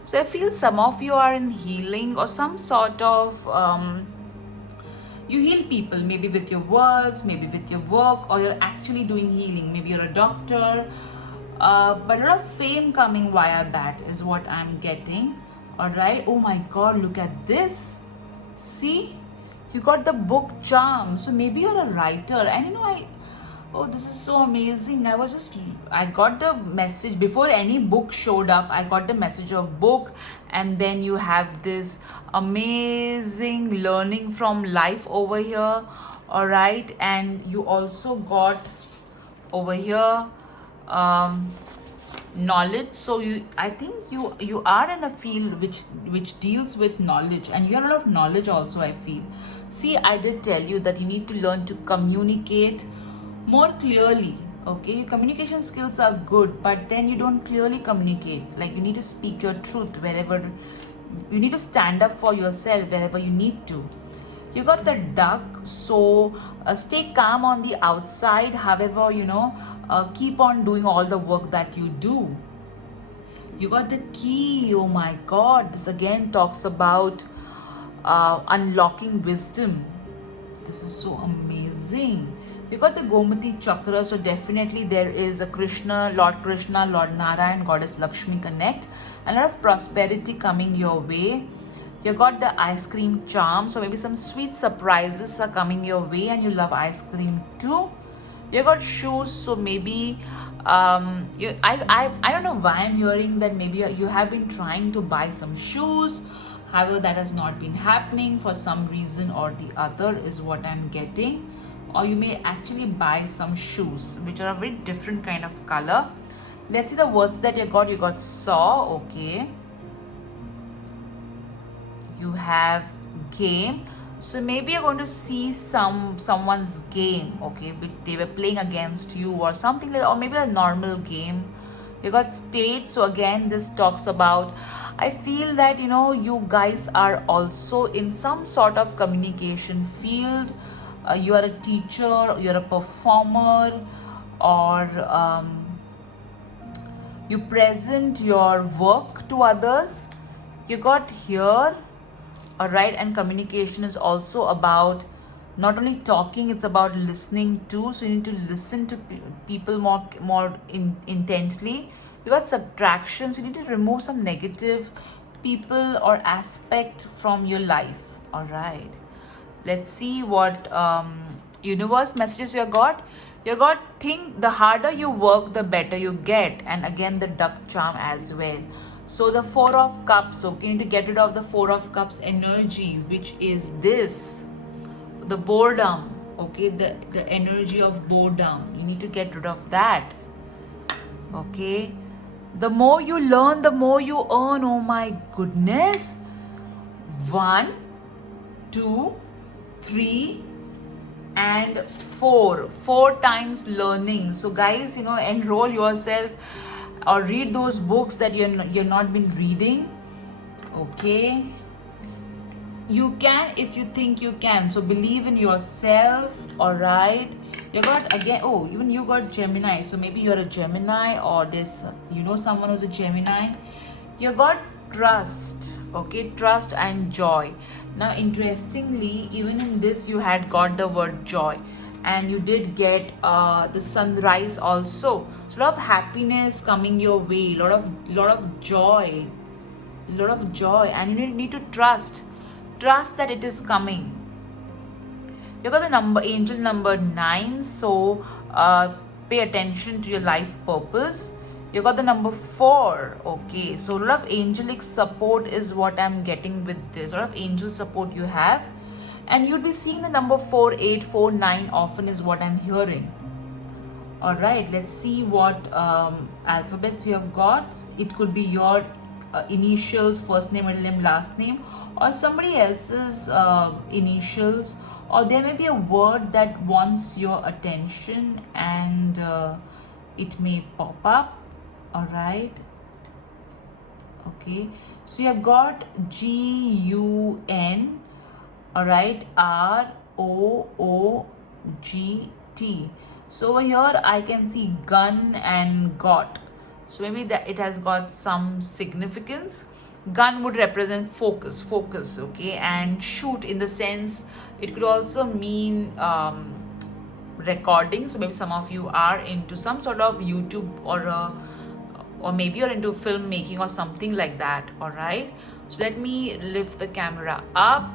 So I feel some of you are in healing or some sort of you heal people, maybe with your words, maybe with your work, or you're actually doing healing. Maybe you're a doctor, but a lot of fame coming via that is what I'm getting. All right. Oh my God, look at this. See, you got the book charm. So maybe you're a writer, and oh, this is so amazing. I got the message before any book showed up. I got the message of book, and then you have this amazing learning from life over here. All right, and you also got over here knowledge. So I think you are in a field which deals with knowledge, and you have a lot of knowledge also, I feel. See, I did tell you that you need to learn to communicate more clearly. Okay, your communication skills are good, but then you don't clearly communicate. Like, you need to speak your truth wherever you need to stand up for yourself, wherever you need to. You got the duck, so stay calm on the outside. However, keep on doing all the work that you do. You got the key. Oh my God, this again talks about unlocking wisdom. This is so amazing. You got the Gomati Chakra, so definitely there is a Lord Krishna, Lord Narayan, Goddess Lakshmi connect, and a lot of prosperity coming your way. You got the ice cream charm, so maybe some sweet surprises are coming your way, and you love ice cream too. You got shoes, so maybe I don't know why I'm hearing that maybe you have been trying to buy some shoes. However, that has not been happening for some reason or the other, is what I'm getting. Or you may actually buy some shoes which are a very different kind of color. Let's see the words that you got. You got saw, okay. You have game. So maybe you're going to see someone's game, okay. They were playing against you or something like, or maybe a normal game. You got state. So again, this talks about, I feel that you guys are also in some sort of communication field. You are a teacher, you're a performer, or you present your work to others. You got here, all right. And communication is also about not only talking, it's about listening too. So you need to listen to people more intently. You got subtraction, so you need to remove some negative people or aspect from your life, all right. Let's see what universe messages you got. You got, think the harder you work, the better you get. And again, the duck charm as well. So the Four of Cups, okay, you need to get rid of the Four of Cups energy, which is this, the boredom, okay, the energy of boredom. You need to get rid of that, okay. The more you learn, the more you earn. Oh my goodness. 1, 2, 3 and 4 times learning. So guys, enroll yourself or read those books that you're not been reading, okay. You can if you think you can. So believe in yourself, all right. You got again, oh, even you got Gemini. So maybe you're a Gemini, or this someone who's a Gemini. You got trust, okay, trust and joy. Now interestingly, even in this you had got the word joy, and you did get the sunrise also. So a lot of happiness coming your way, lot of joy, and you need to trust that it is coming. You got the number, angel number 9. So pay attention to your life purpose. You got the number 4, okay. So a lot of angelic support is what I'm getting with this. A lot of angel support you have, and you'll be seeing the number 4, 8, 4, 9 often is what I'm hearing. All right, let's see what alphabets you have got. It could be your initials, first name, middle name, last name, or somebody else's initials, or there may be a word that wants your attention, and it may pop up, all right. Okay, so you have got GUN, all right, ROOGT. So over here I can see gun and got. So maybe that it has got some significance. Gun would represent focus, okay, and shoot in the sense it could also mean recording. So maybe some of you are into some sort of YouTube, or maybe you're into filmmaking or something like that, all right. So let me lift the camera up.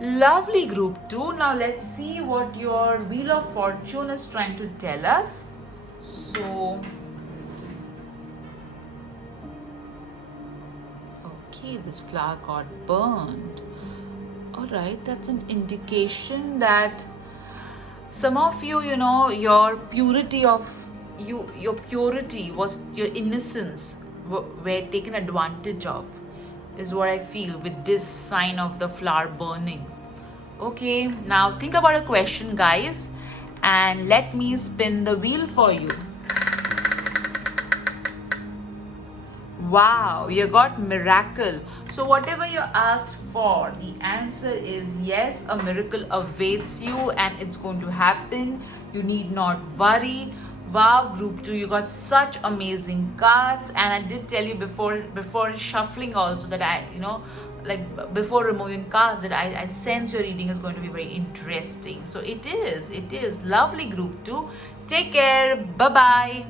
Lovely, group 2. Now let's see what your Wheel of Fortune is trying to tell us. So okay, this flower got burned. All right, that's an indication that some of you, your purity was, your innocence were taken advantage of, is what I feel with this sign of the flower burning. Okay, now think about a question, guys, and let me spin the wheel for you. Wow, you got miracle. So whatever you asked for, the answer is yes. A miracle awaits you, and it's going to happen. You need not worry. Wow, group 2, you got such amazing cards. And I did tell you before shuffling also that before removing cards, that I sense your reading is going to be very interesting. So it is lovely, group 2. Take care. Bye bye.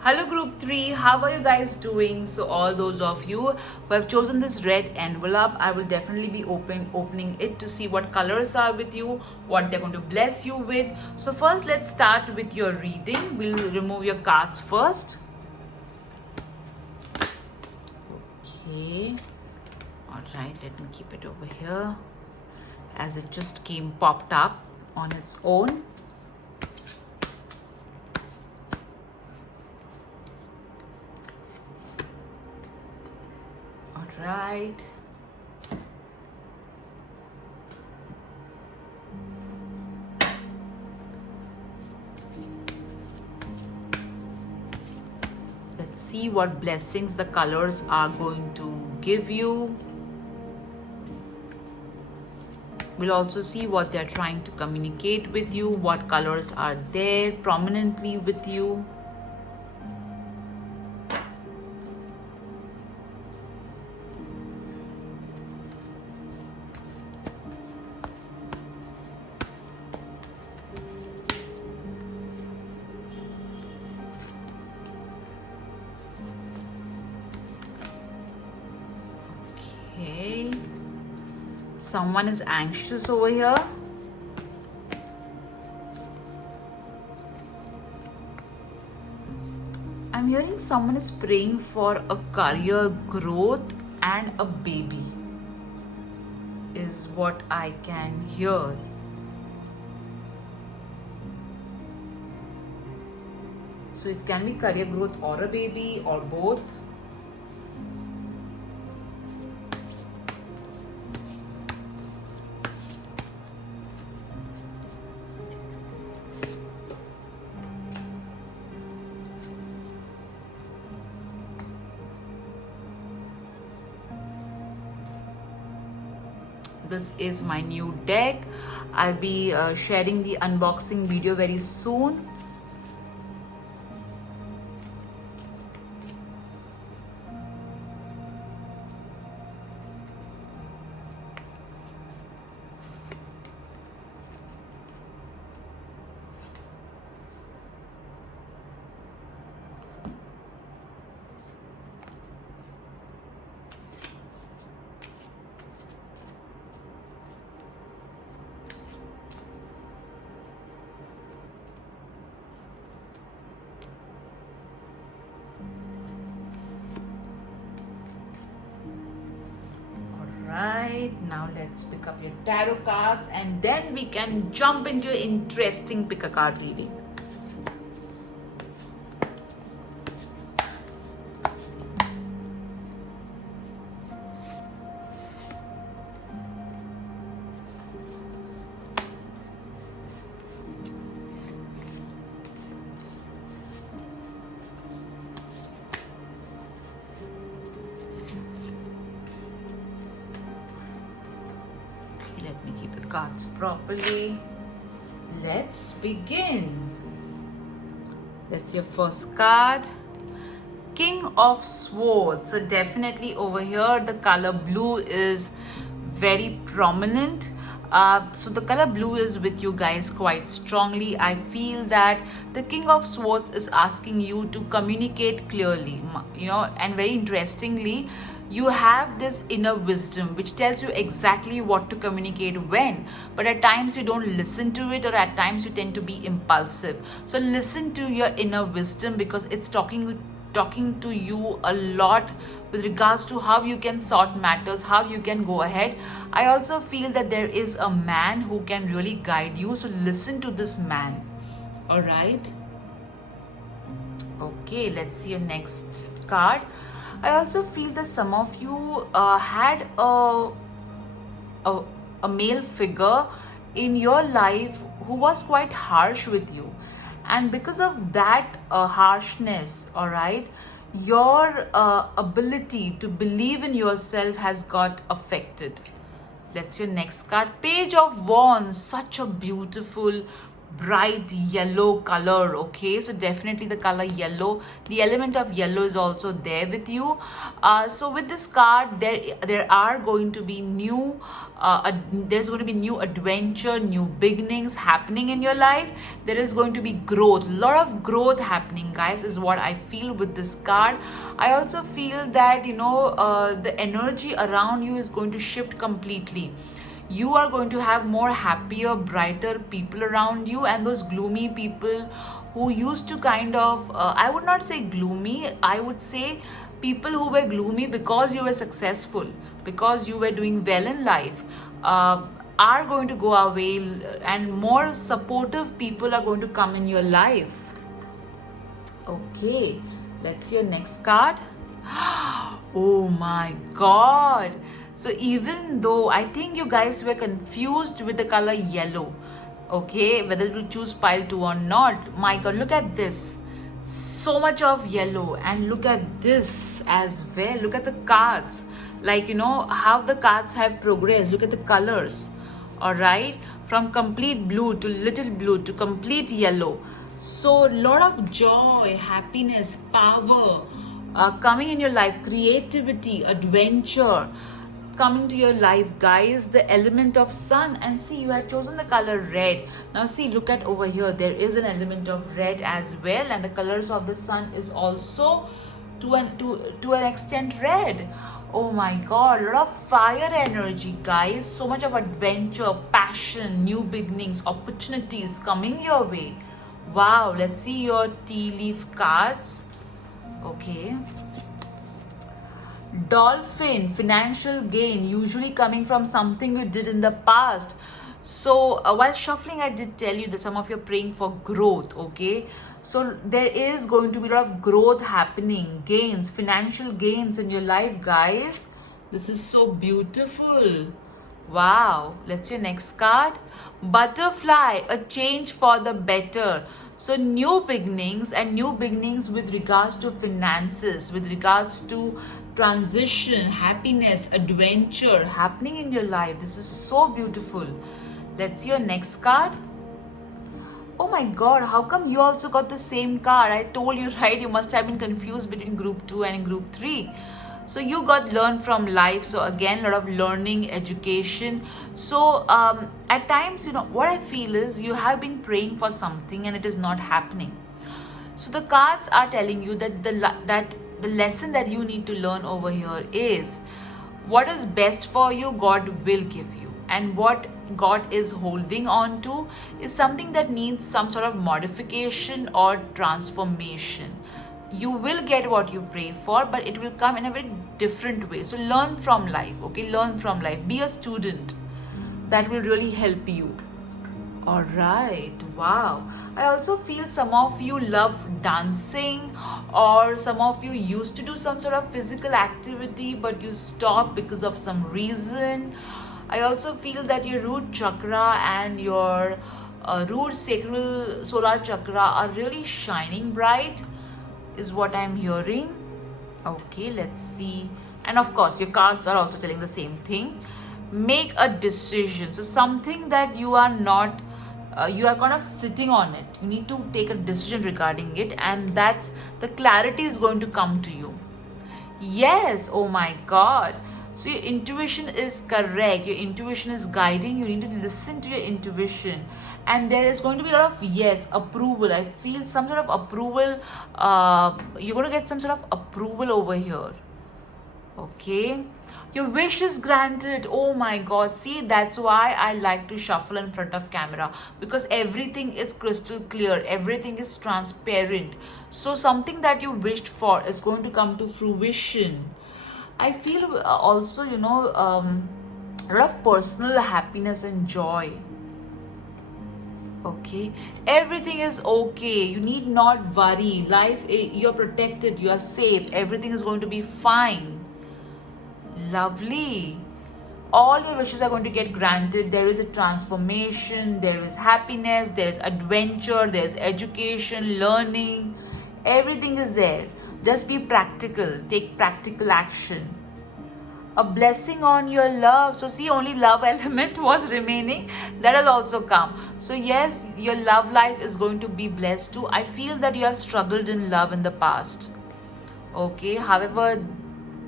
Hello group 3, how are you guys doing? So all those of you who have chosen this red envelope, I will definitely be opening it to see what colors are with you, what they're going to bless you with. So first let's start with your reading. We'll remove your cards first. Okay, all right, let me keep it over here as it just popped up on its own. right. Let's see what blessings the colors are going to give you. We'll also see what they're trying to communicate with you, what colors are there prominently with you. Okay. Someone is anxious over here. I'm hearing someone is praying for a career growth and a baby, is what I can hear. So it can be career growth or a baby or both. This is my new deck. I'll be sharing the unboxing video very soon. Right, now let's pick up your tarot cards and then we can jump into your interesting pick a card reading. Let me keep your cards properly. Let's begin. That's your first card. King of Swords. So definitely over here the color blue is very prominent. So the color blue is with you guys quite strongly. I feel that the King of Swords is asking you to communicate clearly, and very interestingly, you have this inner wisdom which tells you exactly what to communicate when, but at times you don't listen to it, or at times you tend to be impulsive. So listen to your inner wisdom because it's talking to you a lot with regards to how you can sort matters, how you can go ahead. I also feel that there is a man who can really guide you, so listen to this man. All right, okay, let's see your next card. I also feel that some of you had a male figure in your life who was quite harsh with you, and because of that harshness, all right, your ability to believe in yourself has got affected. That's your next card. Page of Wands. Such a beautiful bright yellow color. Okay, so definitely the color yellow, the element of yellow is also there with you. So with this card, there are going to be new there's going to be new adventure, new beginnings happening in your life. There is going to be growth, a lot of growth happening, guys, is what I feel with this card. I also feel that the energy around you is going to shift completely. You are going to have more happier, brighter people around you, and those gloomy people who used to kind of I would not say gloomy, I would say people who were gloomy because you were successful, because you were doing well in life, are going to go away, and more supportive people are going to come in your life. Okay, let's see your next card. Oh my god. So even though I think you guys were confused with the color yellow, okay, whether to choose pile 2 or not, my god, look at this. So much of yellow, and look at this as well. Look at the cards. Like, how the cards have progressed. Look at the colors. All right, from complete blue to little blue to complete yellow. So lot of joy, happiness, power coming in your life, creativity, adventure coming to your life, guys. The element of sun, and see, you have chosen the color red. Now see, look at over here, there is an element of red as well, and the colors of the sun is also to an extent red. Oh my god, a lot of fire energy, guys. So much of adventure, passion, new beginnings, opportunities coming your way. Wow, let's see your tea leaf cards. Okay. Dolphin, financial gain, usually coming from something you did in the past. So while shuffling, I did tell you that some of you are praying for growth. Okay, so there is going to be a lot of growth happening, gains, financial gains in your life, guys. This is so beautiful. Wow, let's see your next card. Butterfly, a change for the better. So new beginnings, and new beginnings with regards to finances, with regards to transition, happiness, adventure happening in your life. This is so beautiful. Let's see your next card. Oh my god, how come you also got the same card? I told you, right? You must have been confused between group 2 and group 3. So you got learn from life. So again, a lot of learning, education. So at times, what I feel is you have been praying for something and it is not happening. So the cards are telling you that the lesson that you need to learn over here is what is best for you, God will give you. And what God is holding on to is something that needs some sort of modification or transformation. You will get what you pray for, but it will come in a very different way. So learn from life, okay? Learn from life. Be a student. That will really help you. All right, wow. I also feel some of you love dancing, or some of you used to do some sort of physical activity, but you stopped because of some reason. I also feel that your root chakra and your root sacral solar chakra are really shining bright, is what I'm hearing. Okay, let's see. And of course, your cards are also telling the same thing. Make a decision. So something that you are not, you are kind of sitting on it. You need to take a decision regarding it, and that's the clarity is going to come to you. Yes, oh my god. So your intuition is correct. Your intuition is guiding. You need to listen to your intuition. And there is going to be a lot of, yes, approval. I feel some sort of approval. You're going to get some sort of approval over here. Okay. Your wish is granted. Oh my god. See, that's why I like to shuffle in front of camera, because everything is crystal clear. Everything is transparent. So something that you wished for is going to come to fruition. I feel also, a lot of personal happiness and joy. Okay, everything is okay. You need not worry. Life, you're protected, you are safe. Everything is going to be fine. Lovely. All your wishes are going to get granted. There is a transformation, there is happiness, there is adventure, there is education, learning. Everything is there. Just be practical. Take practical action. A blessing on your love. So see, only love element was remaining. That will also come. So yes, your love life is going to be blessed too. I feel that you have struggled in love in the past. Okay, however,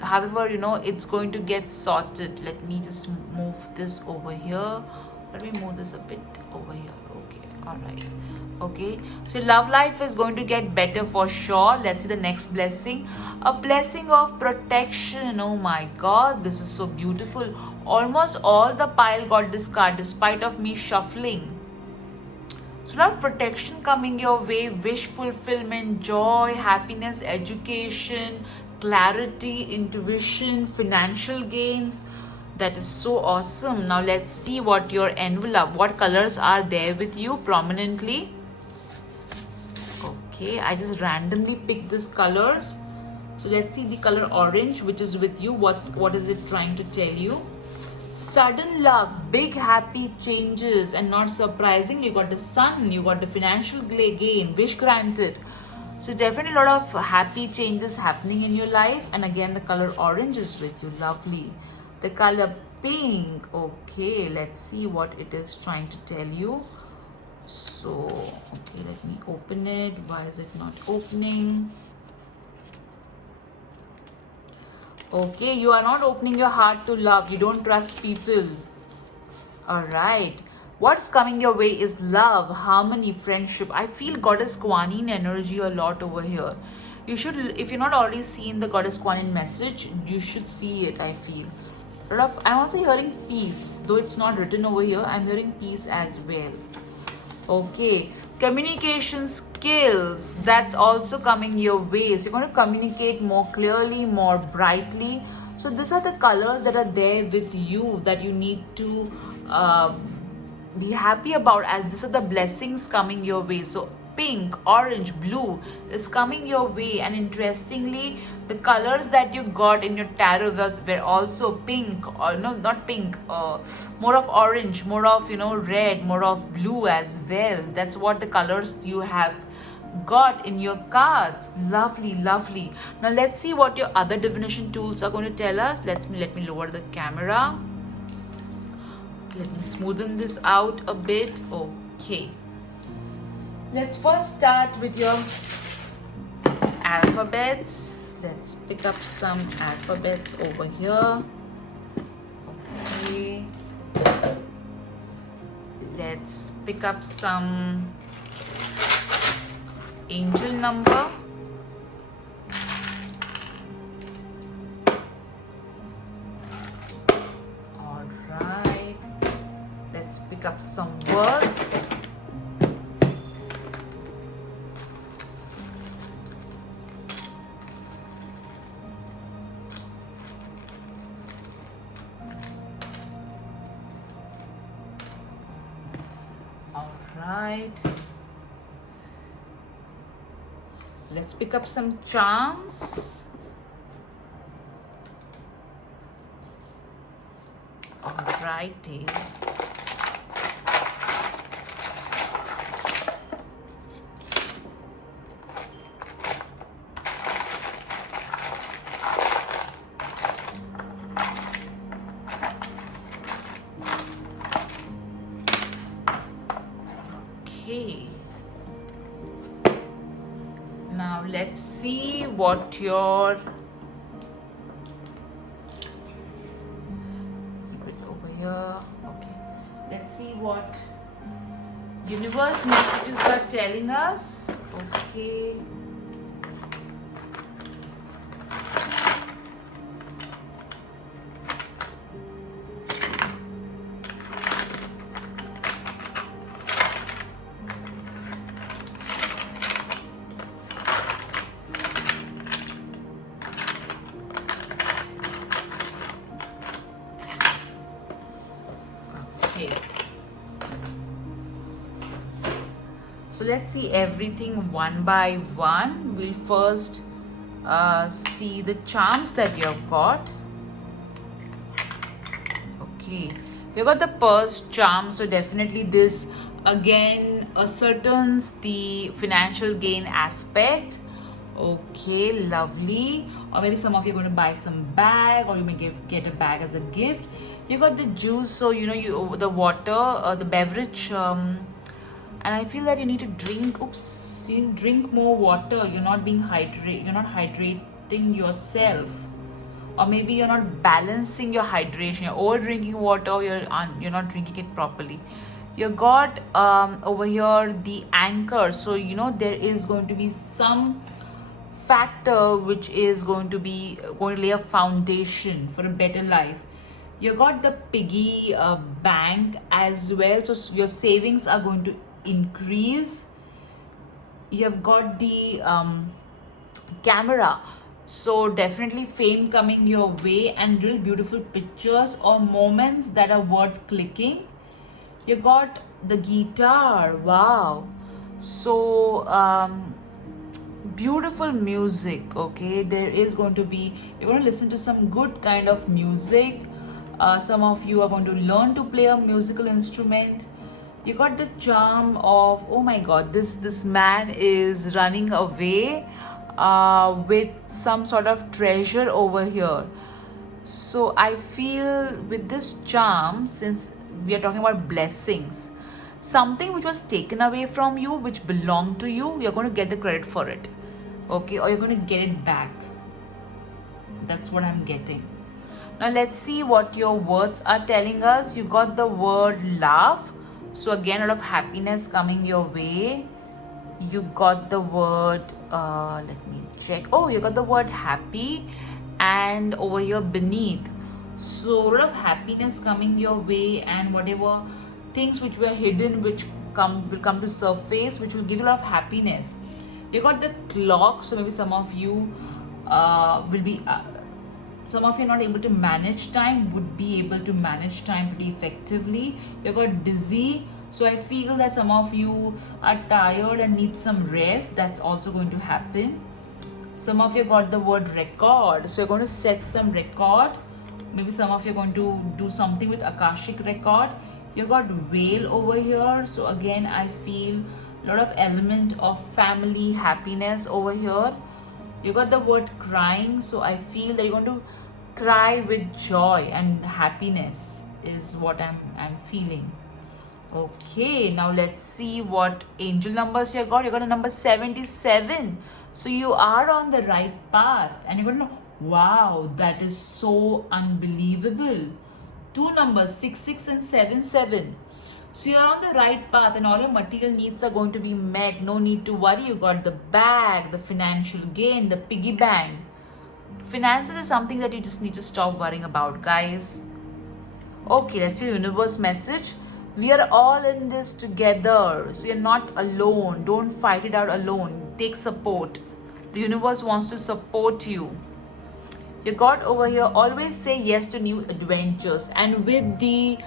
it's going to get sorted. Let me just move this over here. Let me move this a bit over here. Okay, all right. Okay, so love life is going to get better for sure. Let's see the next blessing. A blessing of protection. Oh my god, this is so beautiful. Almost all the pile got discarded despite of me shuffling. So a lot of protection coming your way, wish fulfillment, joy, happiness, education, clarity, intuition, financial gains. That is so awesome. Now let's see what your envelope, what colors are there with you prominently. Okay, I just randomly picked these colors. So let's see the color orange, which is with you. What is it trying to tell you? Sudden luck, big happy changes, and not surprising, you got the sun, you got the financial gain, wish granted. So definitely a lot of happy changes happening in your life. And again, the color orange is with you. Lovely. The color pink. Okay, let's see what it is trying to tell you. So, okay, let me open it. Why is it not opening? Okay, you are not opening your heart to love. You don't trust people. All right. What's coming your way is love, harmony, friendship. I feel Goddess Kuan Yin energy a lot over here. You should, if you're not already seen the Goddess Kuan Yin message, you should see it, I feel. I'm also hearing peace. Though it's not written over here, I'm hearing peace as well. Okay. Communication skills, that's also coming your way. So you're going to communicate more clearly, more brightly. So these are the colors that are there with you that you need to be happy about, as these are the blessings coming your way. So pink, orange, blue is coming your way. And interestingly, the colors that you got in your tarot were also pink, or no, not pink, more of orange, more of, red, more of blue as well. That's what the colors you have got in your cards. Lovely, lovely. Now let's see what your other divination tools are going to tell us. Let me lower the camera. Let me smoothen this out a bit. Okay, let's first start with your alphabets. Let's pick up some alphabets over here. Okay, let's pick up some angel number. All right, let's pick up some words. Right, let's pick up some charms. Alrighty. Now let's see what your, keep it over here. Okay, let's see what universe messages are telling us. Okay, so let's see everything one by one. We'll first see the charms that you have got. Okay, you got the purse charm, so definitely this again ascertains the financial gain aspect. Okay, lovely. Or maybe some of you are going to buy some bag, or you may get a bag as a gift. You got the juice, so the water, the beverage, and I feel that you need to drink. You drink more water. You're not hydrating yourself, or maybe you're not balancing your hydration. You're over drinking water, or you're not drinking it properly. You got over here the anchor, so there is going to be some factor which is going to lay a foundation for a better life. You got the piggy bank as well, so your savings are going to increase. You have got the camera, so definitely fame coming your way, and real beautiful pictures or moments that are worth clicking. You got the guitar. Wow, so beautiful music. Okay, there is going to be, you're going to listen to some good kind of music. Some of you are going to learn to play a musical instrument. You got the charm of, oh my god, this man is running away with some sort of treasure over here. So I feel with this charm, since we are talking about blessings, something which was taken away from you, which belonged to you, you're going to get the credit for it. Okay, or you're going to get it back. That's what I'm getting. Now let's see what your words are telling us. You got the word love. So again, a lot of happiness coming your way. You got the word, let me check. Oh, you got the word happy, and over here beneath. So a lot of happiness coming your way, and whatever things which were hidden, which will come to surface, which will give you a lot of happiness. You got the clock. So maybe some of you will be some of you are not able to manage time, would be able to manage time pretty effectively. You got dizzy. So I feel that some of you are tired and need some rest. That's also going to happen. Some of you got the word record. So you're going to set some record. Maybe some of you are going to do something with Akashic record. You got whale over here. So again, I feel a lot of element of family happiness over here. You got the word crying. So I feel that you're going to cry with joy and happiness is what I'm feeling. Okay, now let's see what angel numbers you got. You got a number 77. So you are on the right path, and you're going to know, wow, that is so unbelievable. Two numbers, 66 and 77. So you're on the right path, and all your material needs are going to be met. No need to worry. You got the bag, the financial gain, the piggy bank. Finances is something that you just need to stop worrying about, guys. Okay, let's see universe message. We are all in this together. So you're not alone. Don't fight it out alone. Take support. The universe wants to support you. You got over here, always say yes to new adventures. And with the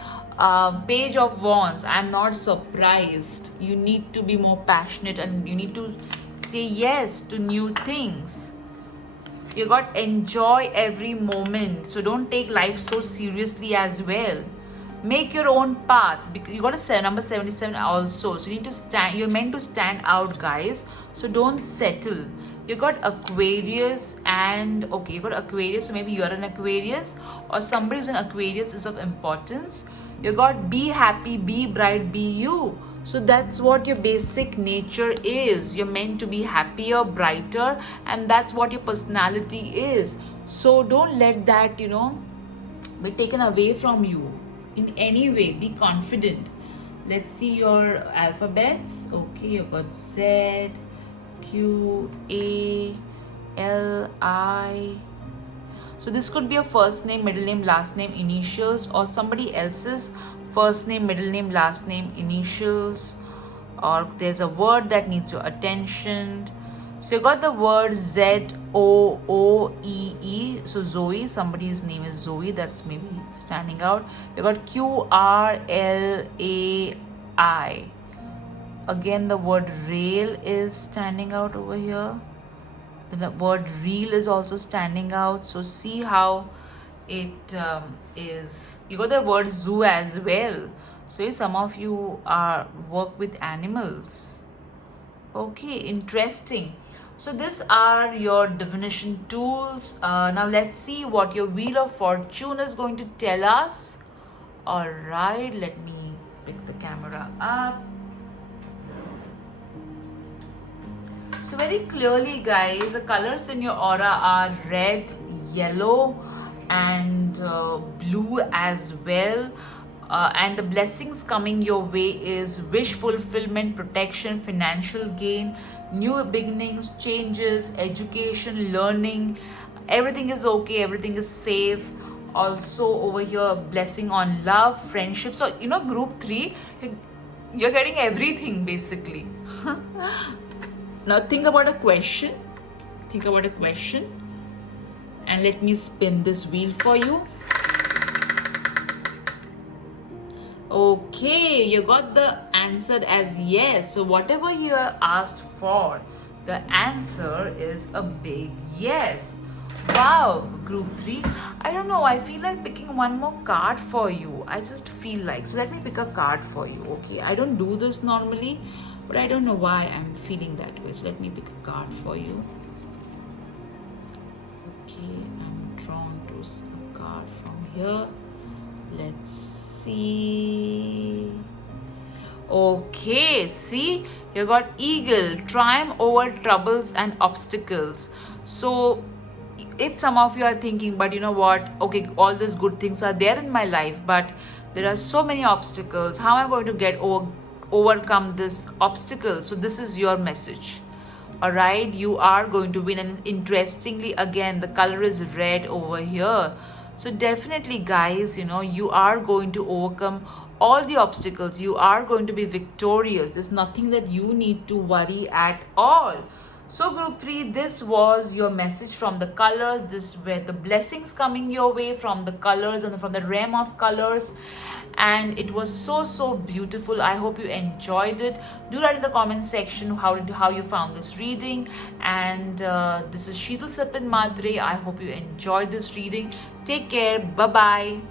page of wands, I'm not surprised. You need to be more passionate, and you need to say yes to new things. You got enjoy every moment. So don't take life so seriously as well. Make your own path, because you got a number 77 also. So you need to stand, you're meant to stand out, guys. So don't settle. You got Aquarius, and okay, you got Aquarius. So maybe you're an Aquarius, or somebody who's an Aquarius is of importance. You got be happy, be bright, be you. So that's what your basic nature is. You're meant to be happier, brighter, and that's what your personality is. So don't let that, be taken away from you in any way. Be confident. Let's see your alphabets. Okay, you got Z, Q, A, L, I. So this could be a first name, middle name, last name, initials, or somebody else's first name, middle name, last name, initials, or there's a word that needs your attention. So you got the word Z-O-O-E-E. So Zoe, somebody's name is Zoe, that's maybe standing out. You got Q-R-L-A-I. Again, the word rail is standing out over here. The word reel is also standing out. So see how it is. You got the word zoo as well. So some of you are work with animals. Okay, interesting. So these are your divination tools. Now let's see what your wheel of fortune is going to tell us. All right, let me pick the camera up. So very clearly, guys, the colors in your aura are red, yellow, and blue as well. And the blessings coming your way is wish fulfillment, protection, financial gain, new beginnings, changes, education, learning. Everything is okay, everything is safe. Also over here, blessing on love, friendship. So group 3, you're getting everything basically. Now think about a question. Think about a question. And let me spin this wheel for you. Okay, you got the answer as yes. So whatever you are asked for, The answer is a big yes. Wow, group 3. I don't know, I feel like picking one more card for you. I just feel like. So let me pick a card for you, okay? I don't do this normally, but I don't know why I'm feeling that way. So let me pick a card for you. Okay, I'm drawn to a card from here. Let's see. Okay, see, you got eagle, triumph over troubles and obstacles. So if some of you are thinking, but you know what, okay, all these good things are there in my life, but there are so many obstacles, how am I going to overcome this obstacle? So this is your message. All right, you are going to win. And interestingly, again, the color is red over here. So definitely, guys, you know, you are going to overcome all the obstacles. You are going to be victorious. There's nothing that you need to worry at all. So group 3, this was your message from the colors. This were the blessings coming your way from the colors and from the realm of colors. And it was so beautiful. I hope you enjoyed it. Do write in the comment section how you found this reading. And this is Sheetal Sipin Madre. I hope you enjoyed this reading. Take care. Bye bye.